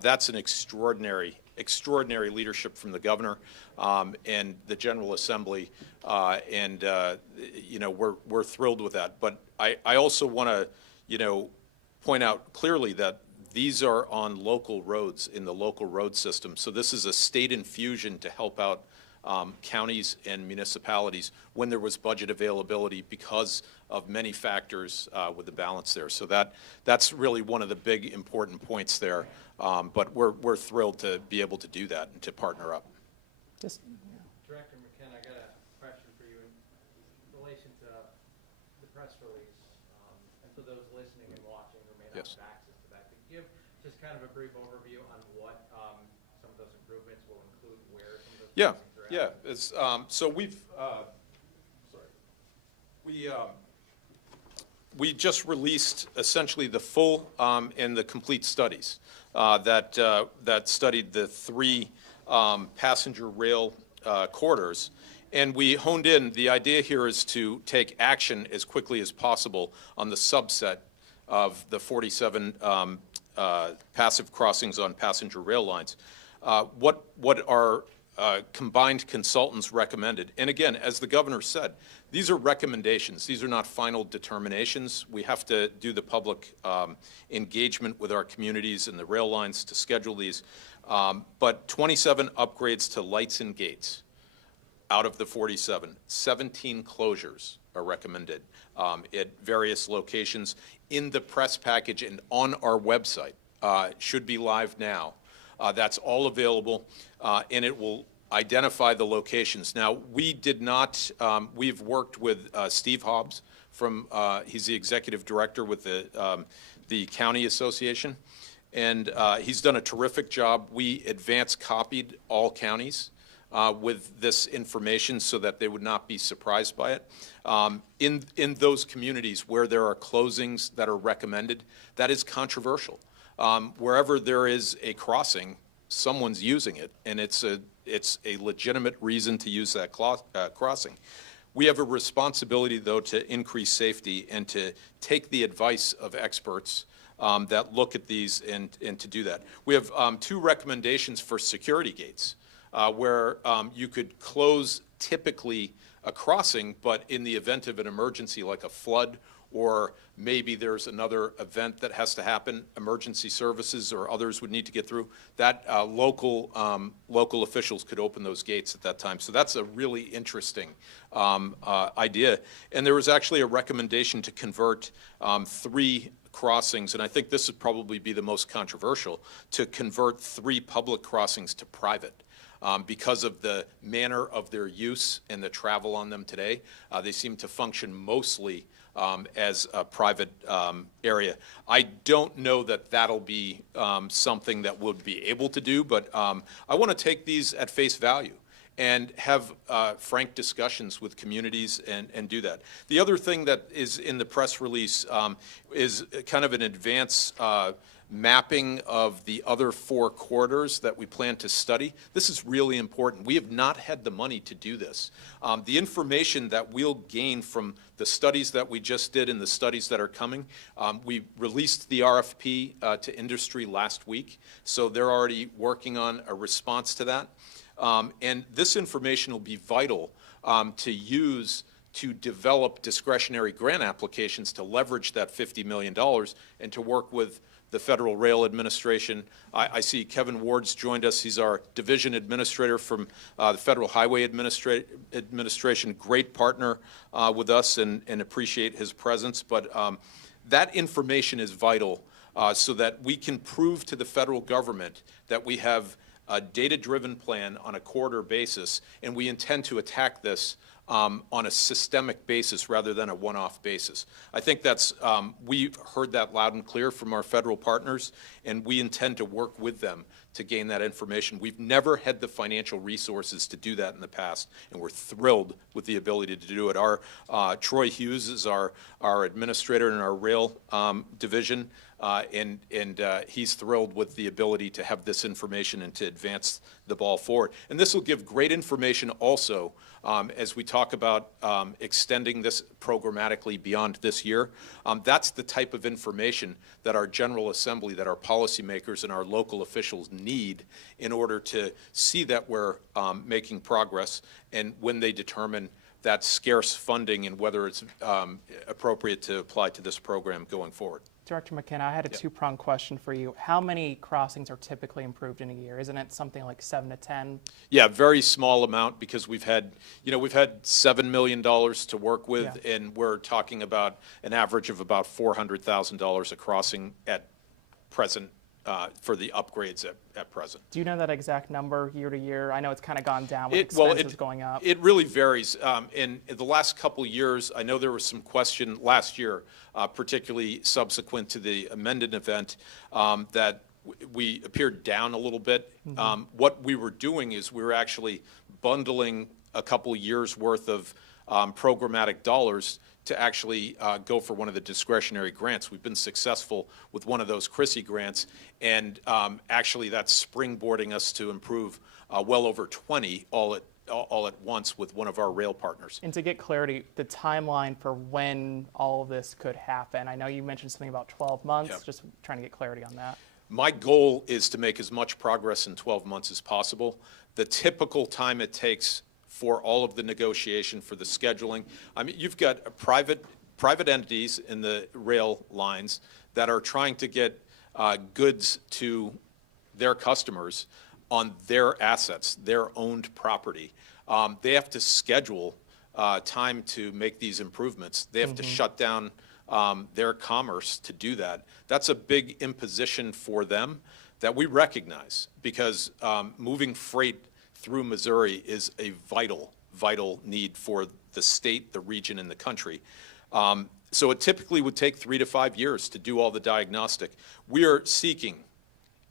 That's an extraordinary leadership from the governor and the General Assembly, and you know, we're thrilled with that. But I also want to, you know, point out clearly that these are on local roads in the local road system. So this is a state infusion to help out counties and municipalities when there was budget availability because of many factors with the balance there. So that's really one of the big important points there. But we're thrilled to be able to do that and to partner up. Just Director McKenna, I got a question for you in relation to the press release. And for those listening and watching who may not Yes. have access to that, could you give just kind of a brief overview on what some of those improvements will include, where some of those Yeah, crossings are at? yeah. It's, so we just released essentially the full and the complete studies that studied the three passenger rail corridors. And we honed in, the idea here is to take action as quickly as possible on the subset of the 47 passive crossings on passenger rail lines. What our combined consultants recommended, and again, as the governor said, these are recommendations. These are not final determinations. We have to do the public engagement with our communities and the rail lines to schedule these. But 27 upgrades to lights and gates out of the 47. 17 closures are recommended at various locations in the press package and on our website. Should be live now. That's all available, and it will identify the locations. Now, we did not, we've worked with Steve Hobbs from, he's the executive director with the county association, and he's done a terrific job. We advance copied all counties with this information so that they would not be surprised by it. In those communities where there are closings that are recommended, that is controversial. Wherever there is a crossing, someone's using it, and it's a legitimate reason to use that crossing. We have a responsibility, though, to increase safety and to take the advice of experts that look at these and to do that. We have 2 recommendations for security gates where you could close typically a crossing, but in the event of an emergency like a flood, or maybe there's another event that has to happen, emergency services or others would need to get through, that local officials could open those gates at that time. So that's a really interesting idea. And there was actually a recommendation to convert 3 crossings, and I think this would probably be the most controversial, to convert 3 public crossings to private. Because of the manner of their use and the travel on them today, they seem to function mostly as a private area. I don't know that that'll be something that we'll be able to do, but I want to take these at face value and have frank discussions with communities and do that. The other thing that is in the press release is kind of an advance mapping of the other 4 corridors that we plan to study. This is really important. We have not had the money to do this. The information that we'll gain from the studies that we just did and the studies that are coming, we released the RFP to industry last week, so they're already working on a response to that. And this information will be vital to use to develop discretionary grant applications to leverage that $50 million and to work with the Federal Rail Administration. I see Kevin Ward's joined us. He's our division administrator from the Federal Highway Administration, great partner with us, and appreciate his presence. But that information is vital so that we can prove to the federal government that we have a data-driven plan on a corridor basis, and we intend to attack this on a systemic basis rather than a one-off basis. I think that's, we heard that loud and clear from our federal partners, and we intend to work with them to gain that information. We've never had the financial resources to do that in the past, and we're thrilled with the ability to do it. Our Troy Hughes is our administrator in our rail division, and he's thrilled with the ability to have this information and to advance the ball forward. And this will give great information also as we talk about extending this programmatically beyond this year. That's the type of information that our General Assembly, that our policymakers and our local officials need in order to see that we're making progress, and when they determine that scarce funding and whether it's appropriate to apply to this program going forward. Director McKenna, I had a two-pronged question for you. How many crossings are typically improved in a year? Isn't it something like 7 to 10? Yeah, very small amount, because we've had $7 million to work with, Yeah. and we're talking about an average of about $400,000 a crossing at present for the upgrades at present. Do you know that exact number year to year? I know it's kind of gone down with expenses going up. It really varies. In the last couple of years, I know there was some question last year, particularly subsequent to the amended event, that we appeared down a little bit. Mm-hmm. What we were doing is we were actually bundling a couple years worth of programmatic dollars to actually go for one of the discretionary grants. We've been successful with one of those Chrissy grants, and actually that's springboarding us to improve well over 20 all at once with one of our rail partners. And to get clarity, the timeline for when all of this could happen, I know you mentioned something about 12 months, Yeah. just trying to get clarity on that. My goal is to make as much progress in 12 months as possible. The typical time it takes for all of the negotiation, for the scheduling, I mean, you've got private entities in the rail lines that are trying to get goods to their customers on their assets, their owned property. They have to schedule time to make these improvements. They have to shut down their commerce to do that. That's a big imposition for them that we recognize, because moving freight through Missouri is a vital need for the state, the region, and the country. So it typically would take 3 to 5 years to do all the diagnostic. We are seeking,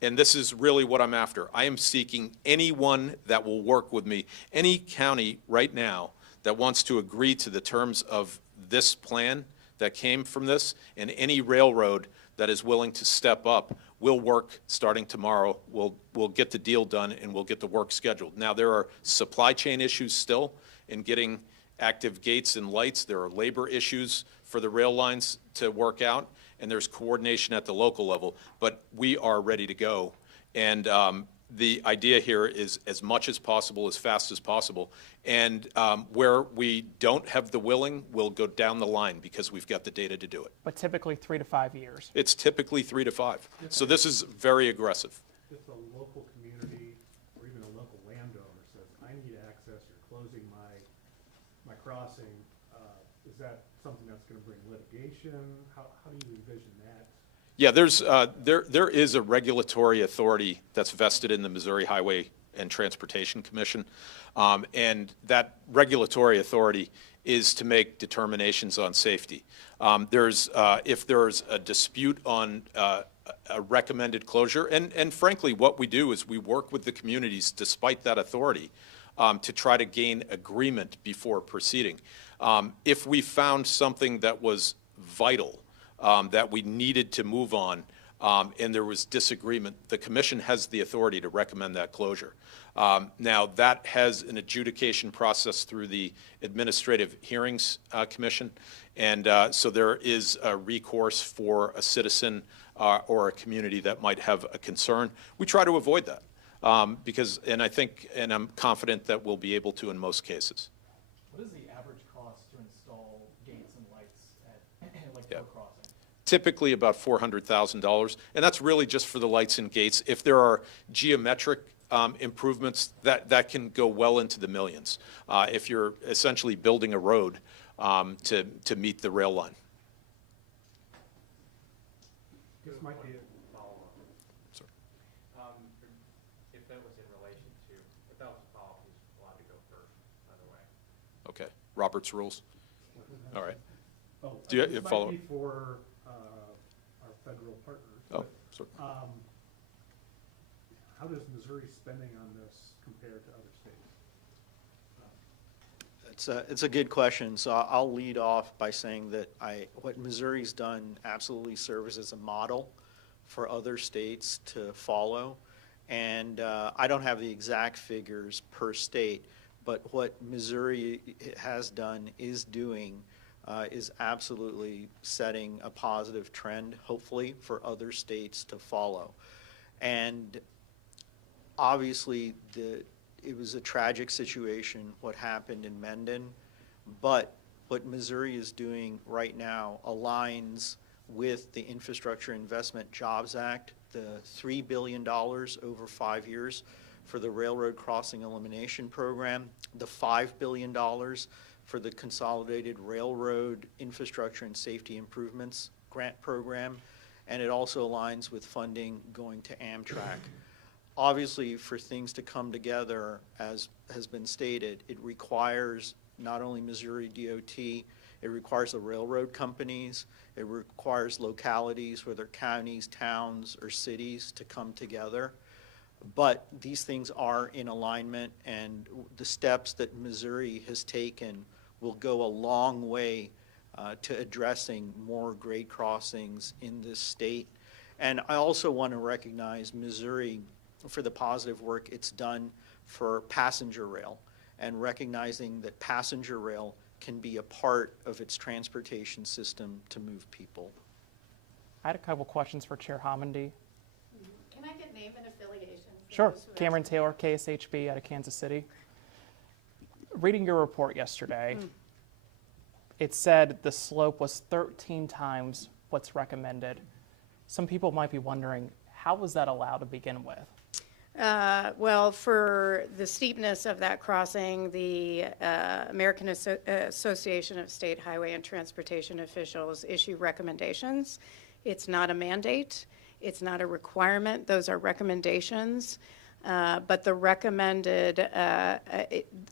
and this is really what I'm after, I am seeking anyone that will work with me, any county right now that wants to agree to the terms of this plan that came from this, and any railroad that is willing to step up. We'll work starting tomorrow. We'll get the deal done, and we'll get the work scheduled. Now, there are supply chain issues still in getting active gates and lights. There are labor issues for the rail lines to work out, and there's coordination at the local level. But we are ready to go. And the idea here is as much as possible, as fast as possible. And where we don't have the willing, we'll go down the line because we've got the data to do it. But typically 3 to 5 years. It's typically 3 to 5. So this is very aggressive. If a local community or even a local landowner says, I need access, you're closing my crossing, is that something that's gonna bring litigation? How do you envision that? Yeah, there is a regulatory authority that's vested in the Missouri Highway and Transportation Commission, and that regulatory authority is to make determinations on safety. If there's a dispute on a recommended closure, and frankly, what we do is we work with the communities despite that authority to try to gain agreement before proceeding. If we found something that was vital, that we needed to move on, and there was disagreement, the commission has the authority to recommend that closure. Now, that has an adjudication process through the Administrative Hearings Commission, and so there is a recourse for a citizen or a community that might have a concern. We try to avoid that because, and I'm confident that we'll be able to in most cases. What is the average cost to install gates and lights at like Yeah. Fort Crossing? Typically about $400,000, and that's really just for the lights and gates. If there are geometric improvements, that can go well into the millions. If you're essentially building a road to meet the rail line. This might be Follow-up. Sorry. If that was in relation to, if that was a follow-up, he's allowed to go first, by the way. Okay, Robert's rules. All right. Oh, Do you- this follow- might be for our federal partners. Oh, but, sorry. How does Missouri spending on this compare to other states? It's a good question. So I'll lead off by saying that what Missouri's done absolutely serves as a model for other states to follow. And I don't have the exact figures per state, but what Missouri has done is doing is absolutely setting a positive trend, hopefully, for other states to follow. And obviously, it was a tragic situation, what happened in Mendon, but what Missouri is doing right now aligns with the Infrastructure Investment Jobs Act, the $3 billion over 5 years for the Railroad Crossing Elimination Program, the $5 billion for the Consolidated Railroad Infrastructure and Safety Improvements Grant Program, and it also aligns with funding going to Amtrak. Obviously, for things to come together, as has been stated, it requires not only Missouri DOT, it requires the railroad companies, it requires localities, whether counties, towns, or cities, to come together. But these things are in alignment, and the steps that Missouri has taken will go a long way to addressing more grade crossings in this state. And I also want to recognize Missouri for the positive work it's done for passenger rail, and recognizing that passenger rail can be a part of its transportation system to move people. I had a couple questions for Chair Homendy. Can I get name and affiliation? for Sure. those who are- Cameron Taylor, KSHB out of Kansas City. Reading your report yesterday, it said the slope was 13 times what's recommended. Some people might be wondering, how was that allowed to begin with? Well, for the steepness of that crossing, the American Association of State Highway and Transportation Officials issue recommendations. It's not a mandate. It's not a requirement. Those are recommendations. but the recommended,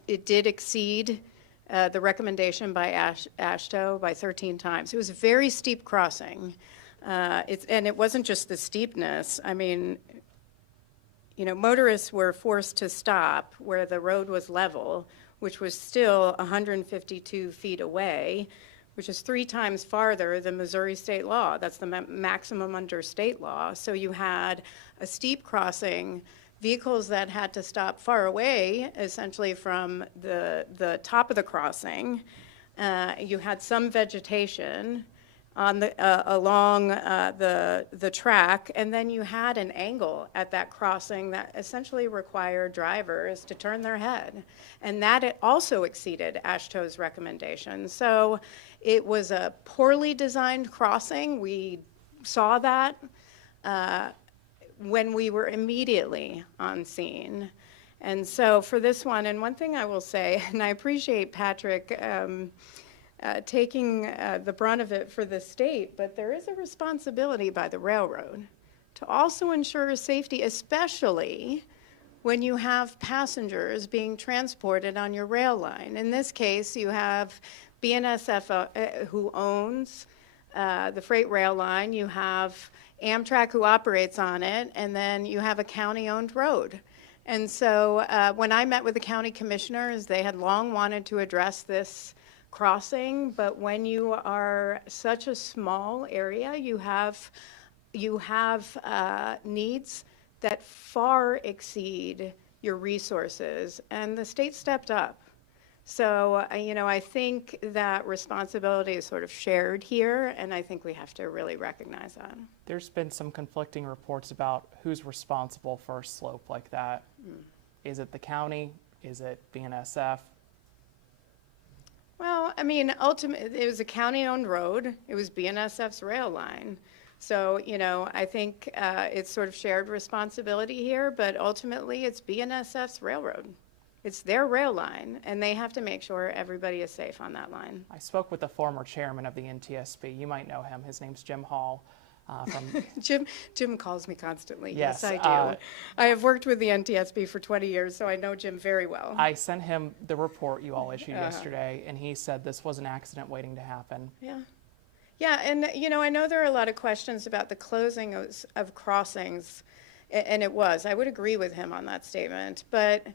it did exceed the recommendation by AASHTO by 13 times. It was a very steep crossing. And it wasn't just the steepness. I mean, you know, motorists were forced to stop where the road was level, which was still 152 feet away, which is 3 times farther than Missouri state law. That's the maximum under state law. So you had a steep crossing, vehicles that had to stop far away, essentially from the top of the crossing. You had some vegetation on the along the track, and then you had an angle at that crossing that essentially required drivers to turn their head, and that it also exceeded AASHTO's recommendation. So it was a poorly designed crossing. We saw that when we were immediately on scene. And so for this one, and one thing I will say, and I appreciate Patrick taking the brunt of it for the state, but there is a responsibility by the railroad to also ensure safety, especially when you have passengers being transported on your rail line. In this case, you have BNSF who owns the freight rail line, you have Amtrak who operates on it, and then you have a county-owned road. And so when I met with the county commissioners, they had long wanted to address this crossing, but when you are such a small area, you have needs that far exceed your resources, and the state stepped up. So, you know, I think that responsibility is sort of shared here, and I think we have to really recognize that. There's been some conflicting reports about who's responsible for a slope like that. Is it the county? Is it BNSF? Well, I mean, ultimately, it was a county-owned road. It was BNSF's rail line. So, you know, I think it's sort of shared responsibility here, but ultimately it's BNSF's railroad. It's their rail line, and they have to make sure everybody is safe on that line. I spoke with the former chairman of the NTSB. You might know him. His name's Jim Hall. Jim calls me constantly. Yes, Yes, I do. I have worked with the NTSB for 20 years, so I know Jim very well. I sent him the report you all issued yesterday, and he said this was an accident waiting to happen. Yeah. Yeah, and, you know, I know there are a lot of questions about the closing of crossings, and it was. I would agree with him on that statement, but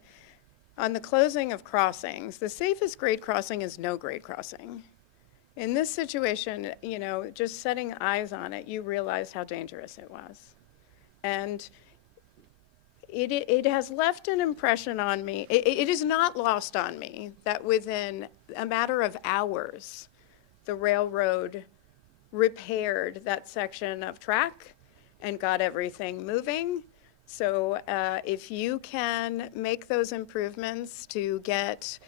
on the closing of crossings, the safest grade crossing is no grade crossing. In this situation, you know, just setting eyes on it, you realize how dangerous it was. And it has left an impression on me. It is not lost on me that within a matter of hours, the railroad repaired that section of track and got everything moving. So if you can make those improvements to get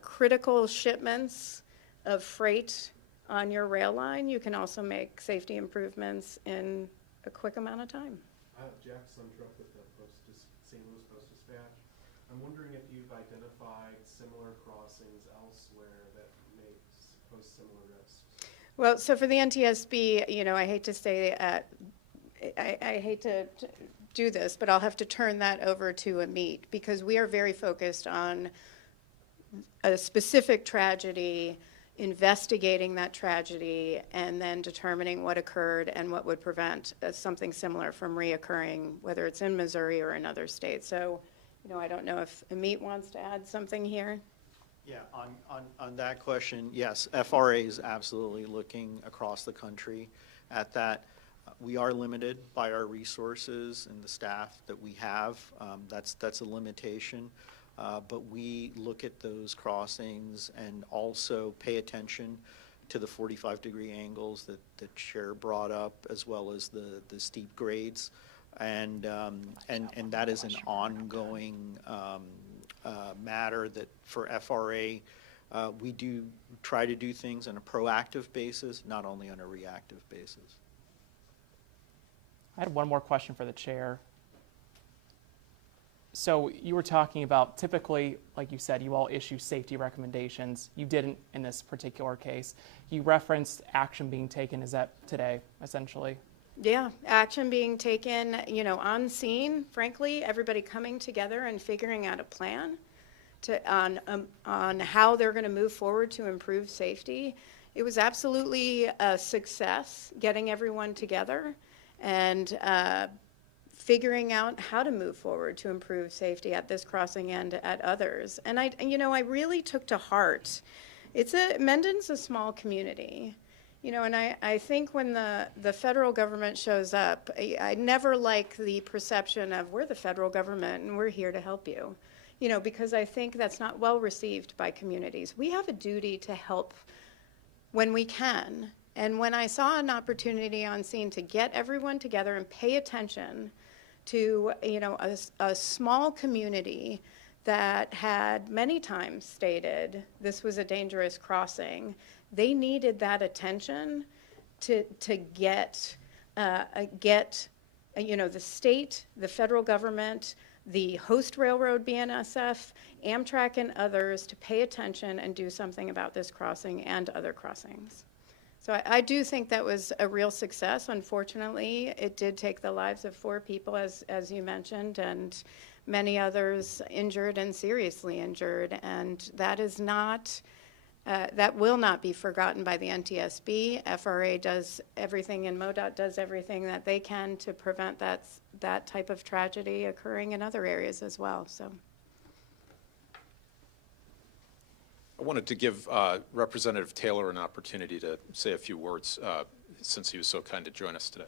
critical shipments of freight on your rail line, you can also make safety improvements in a quick amount of time. Jack Suntrup with the St. Louis Post-Dispatch. I'm wondering if you've identified similar crossings elsewhere that may pose similar risks. Well, so for the NTSB, you know, I hate to say, I hate to do this, but I'll have to turn that over to Amit, because we are very focused on a specific tragedy, investigating that tragedy, and then determining what occurred and what would prevent something similar from reoccurring, whether it's in Missouri or another state. So, you know, I don't know if Amit wants to add something here. Yeah, on that question, yes, FRA is absolutely looking across the country at that. We are limited by our resources and the staff that we have. That's a limitation. But we look at those crossings and also pay attention to the 45-degree angles that Cher brought up, as well as the steep grades. And that is an ongoing matter that for FRA, we do try to do things on a proactive basis, not only on a reactive basis. I had one more question for the chair. So you were talking about typically, like you said, you all issue safety recommendations. You didn't in this particular case. You referenced action being taken. Is that today, essentially? Yeah, action being taken, you know, on scene, frankly, everybody coming together and figuring out a plan on how they're going to move forward to improve safety. It was absolutely a success getting everyone together and figuring out how to move forward to improve safety at this crossing and at others. And I really took to heart, Menden's a small community. You know, and I think when the federal government shows up, I never like the perception of we're the federal government and we're here to help you. You know, because I think that's not well received by communities. We have a duty to help when we can. And when I saw an opportunity on scene to get everyone together and pay attention to, you know, a small community that had many times stated this was a dangerous crossing, they needed that attention to get you know, the state, the federal government, the host railroad, BNSF, Amtrak, and others to pay attention and do something about this crossing and other crossings. So I do think that was a real success. Unfortunately, it did take the lives of 4 people, as you mentioned, and many others injured and seriously injured. And that is not, that will not be forgotten by the NTSB. FRA does everything, and MoDOT does everything that they can to prevent that type of tragedy occurring in other areas as well. So. I wanted to give Representative Taylor an opportunity to say a few words since he was so kind to join us today.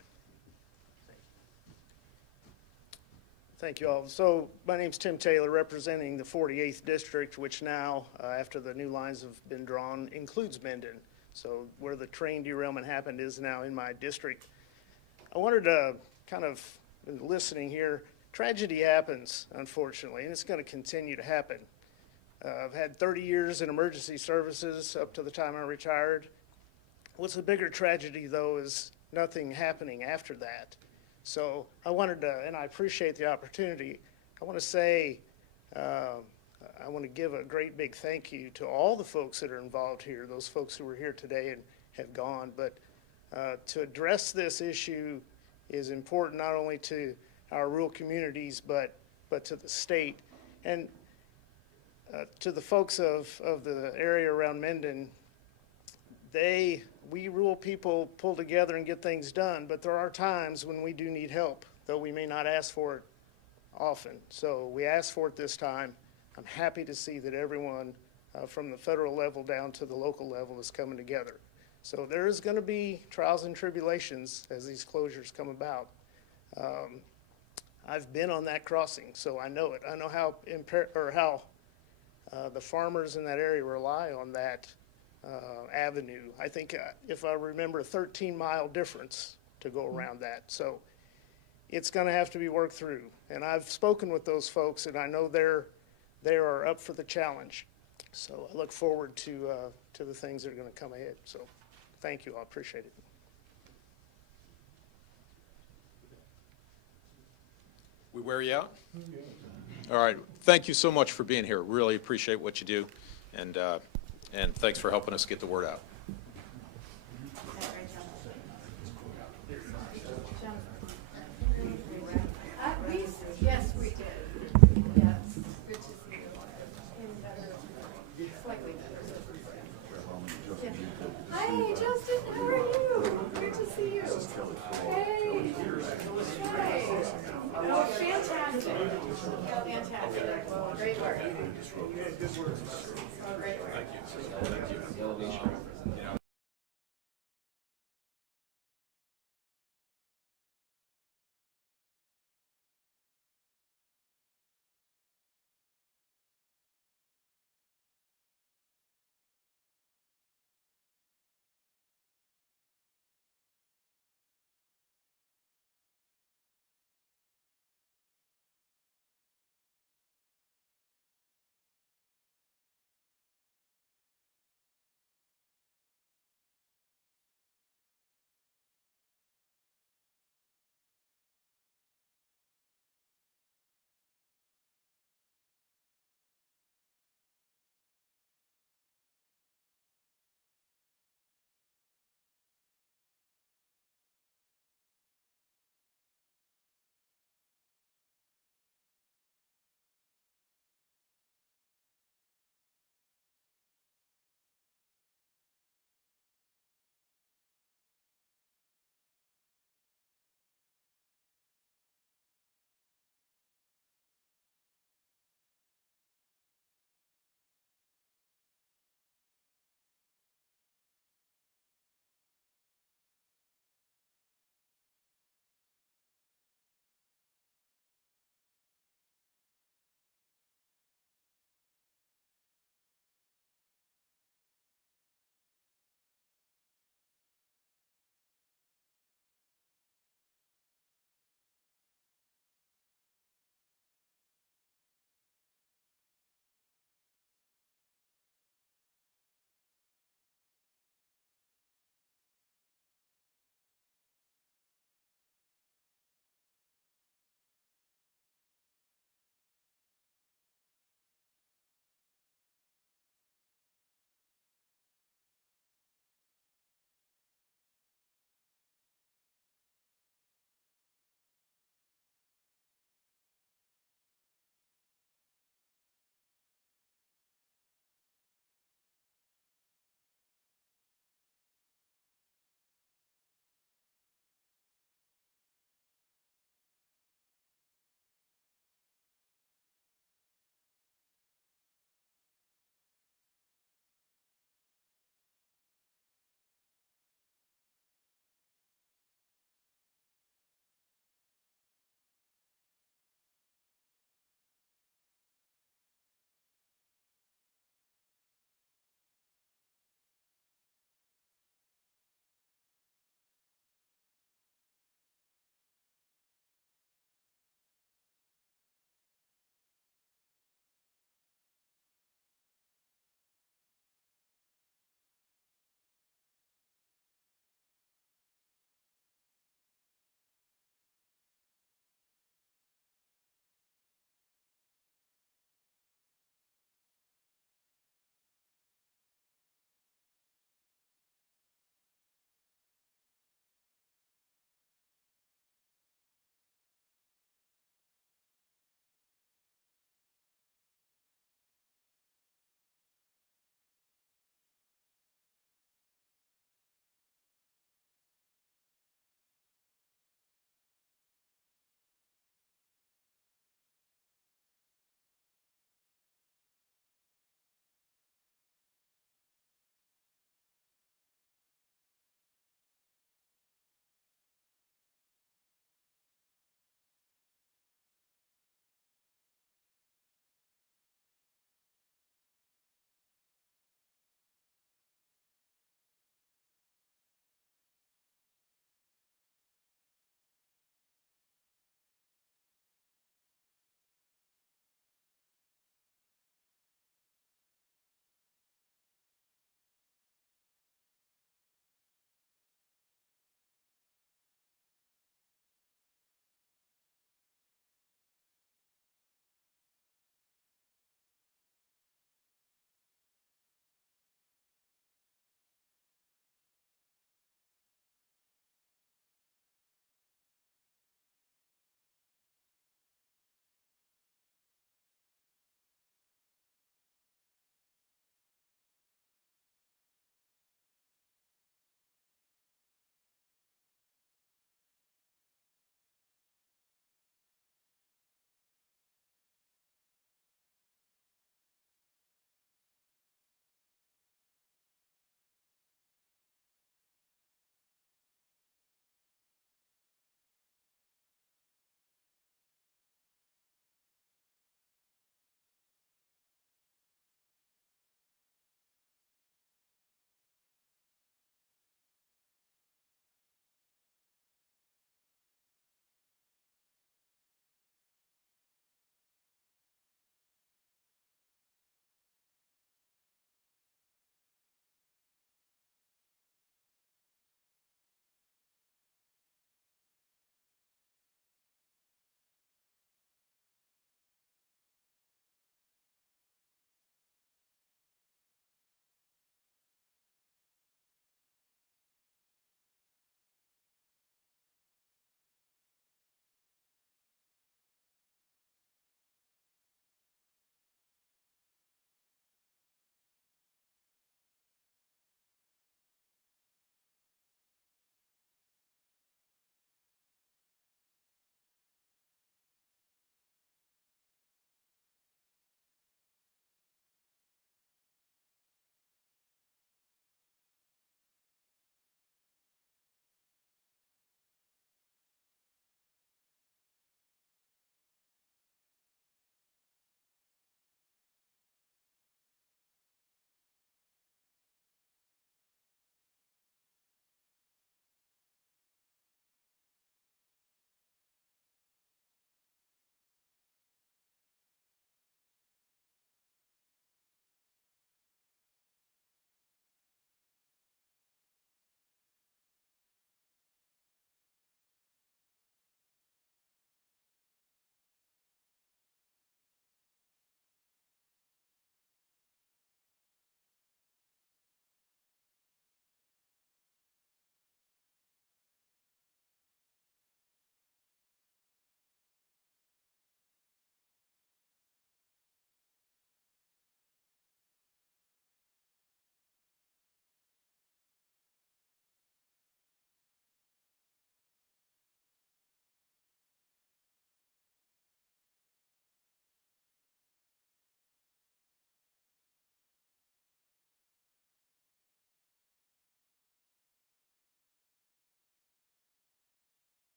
Thank you all. So my name's Tim Taylor, representing the 48th District, which now, after the new lines have been drawn, includes Menden. So where the train derailment happened is now in my district. I wanted to kind of, listening here, tragedy happens, unfortunately, and it's going to continue to happen. I've had 30 years in emergency services up to the time I retired. What's a bigger tragedy, though, is nothing happening after that. So I wanted to, and I appreciate the opportunity, I want to say, I want to give a great big thank you to all the folks that are involved here, those folks who were here today and have gone. But to address this issue is important not only to our rural communities, but to the state. And to the folks of the area around Menden, we rural people pull together and get things done, but there are times when we do need help, though we may not ask for it often. So we asked for it this time. I'm happy to see that everyone from the federal level down to the local level is coming together. So there is going to be trials and tribulations as these closures come about. I've been on that crossing, so I know it. I know how the farmers in that area rely on that avenue. I think, if I remember, a 13-mile difference to go around that. So it's going to have to be worked through. And I've spoken with those folks, and I know they are up for the challenge. So I look forward to the things that are going to come ahead. So thank you. I appreciate it. We wear you out? All right. Thank you so much for being here. Really appreciate what you do, and thanks for helping us get the word out. Yes, we did. Yes, good to see you. Slightly better. Hi, Justin. How are you? Good to see you. Hey. Hi. Oh, fantastic. Fantastic. Well, great work. Oh, great work. Thank you.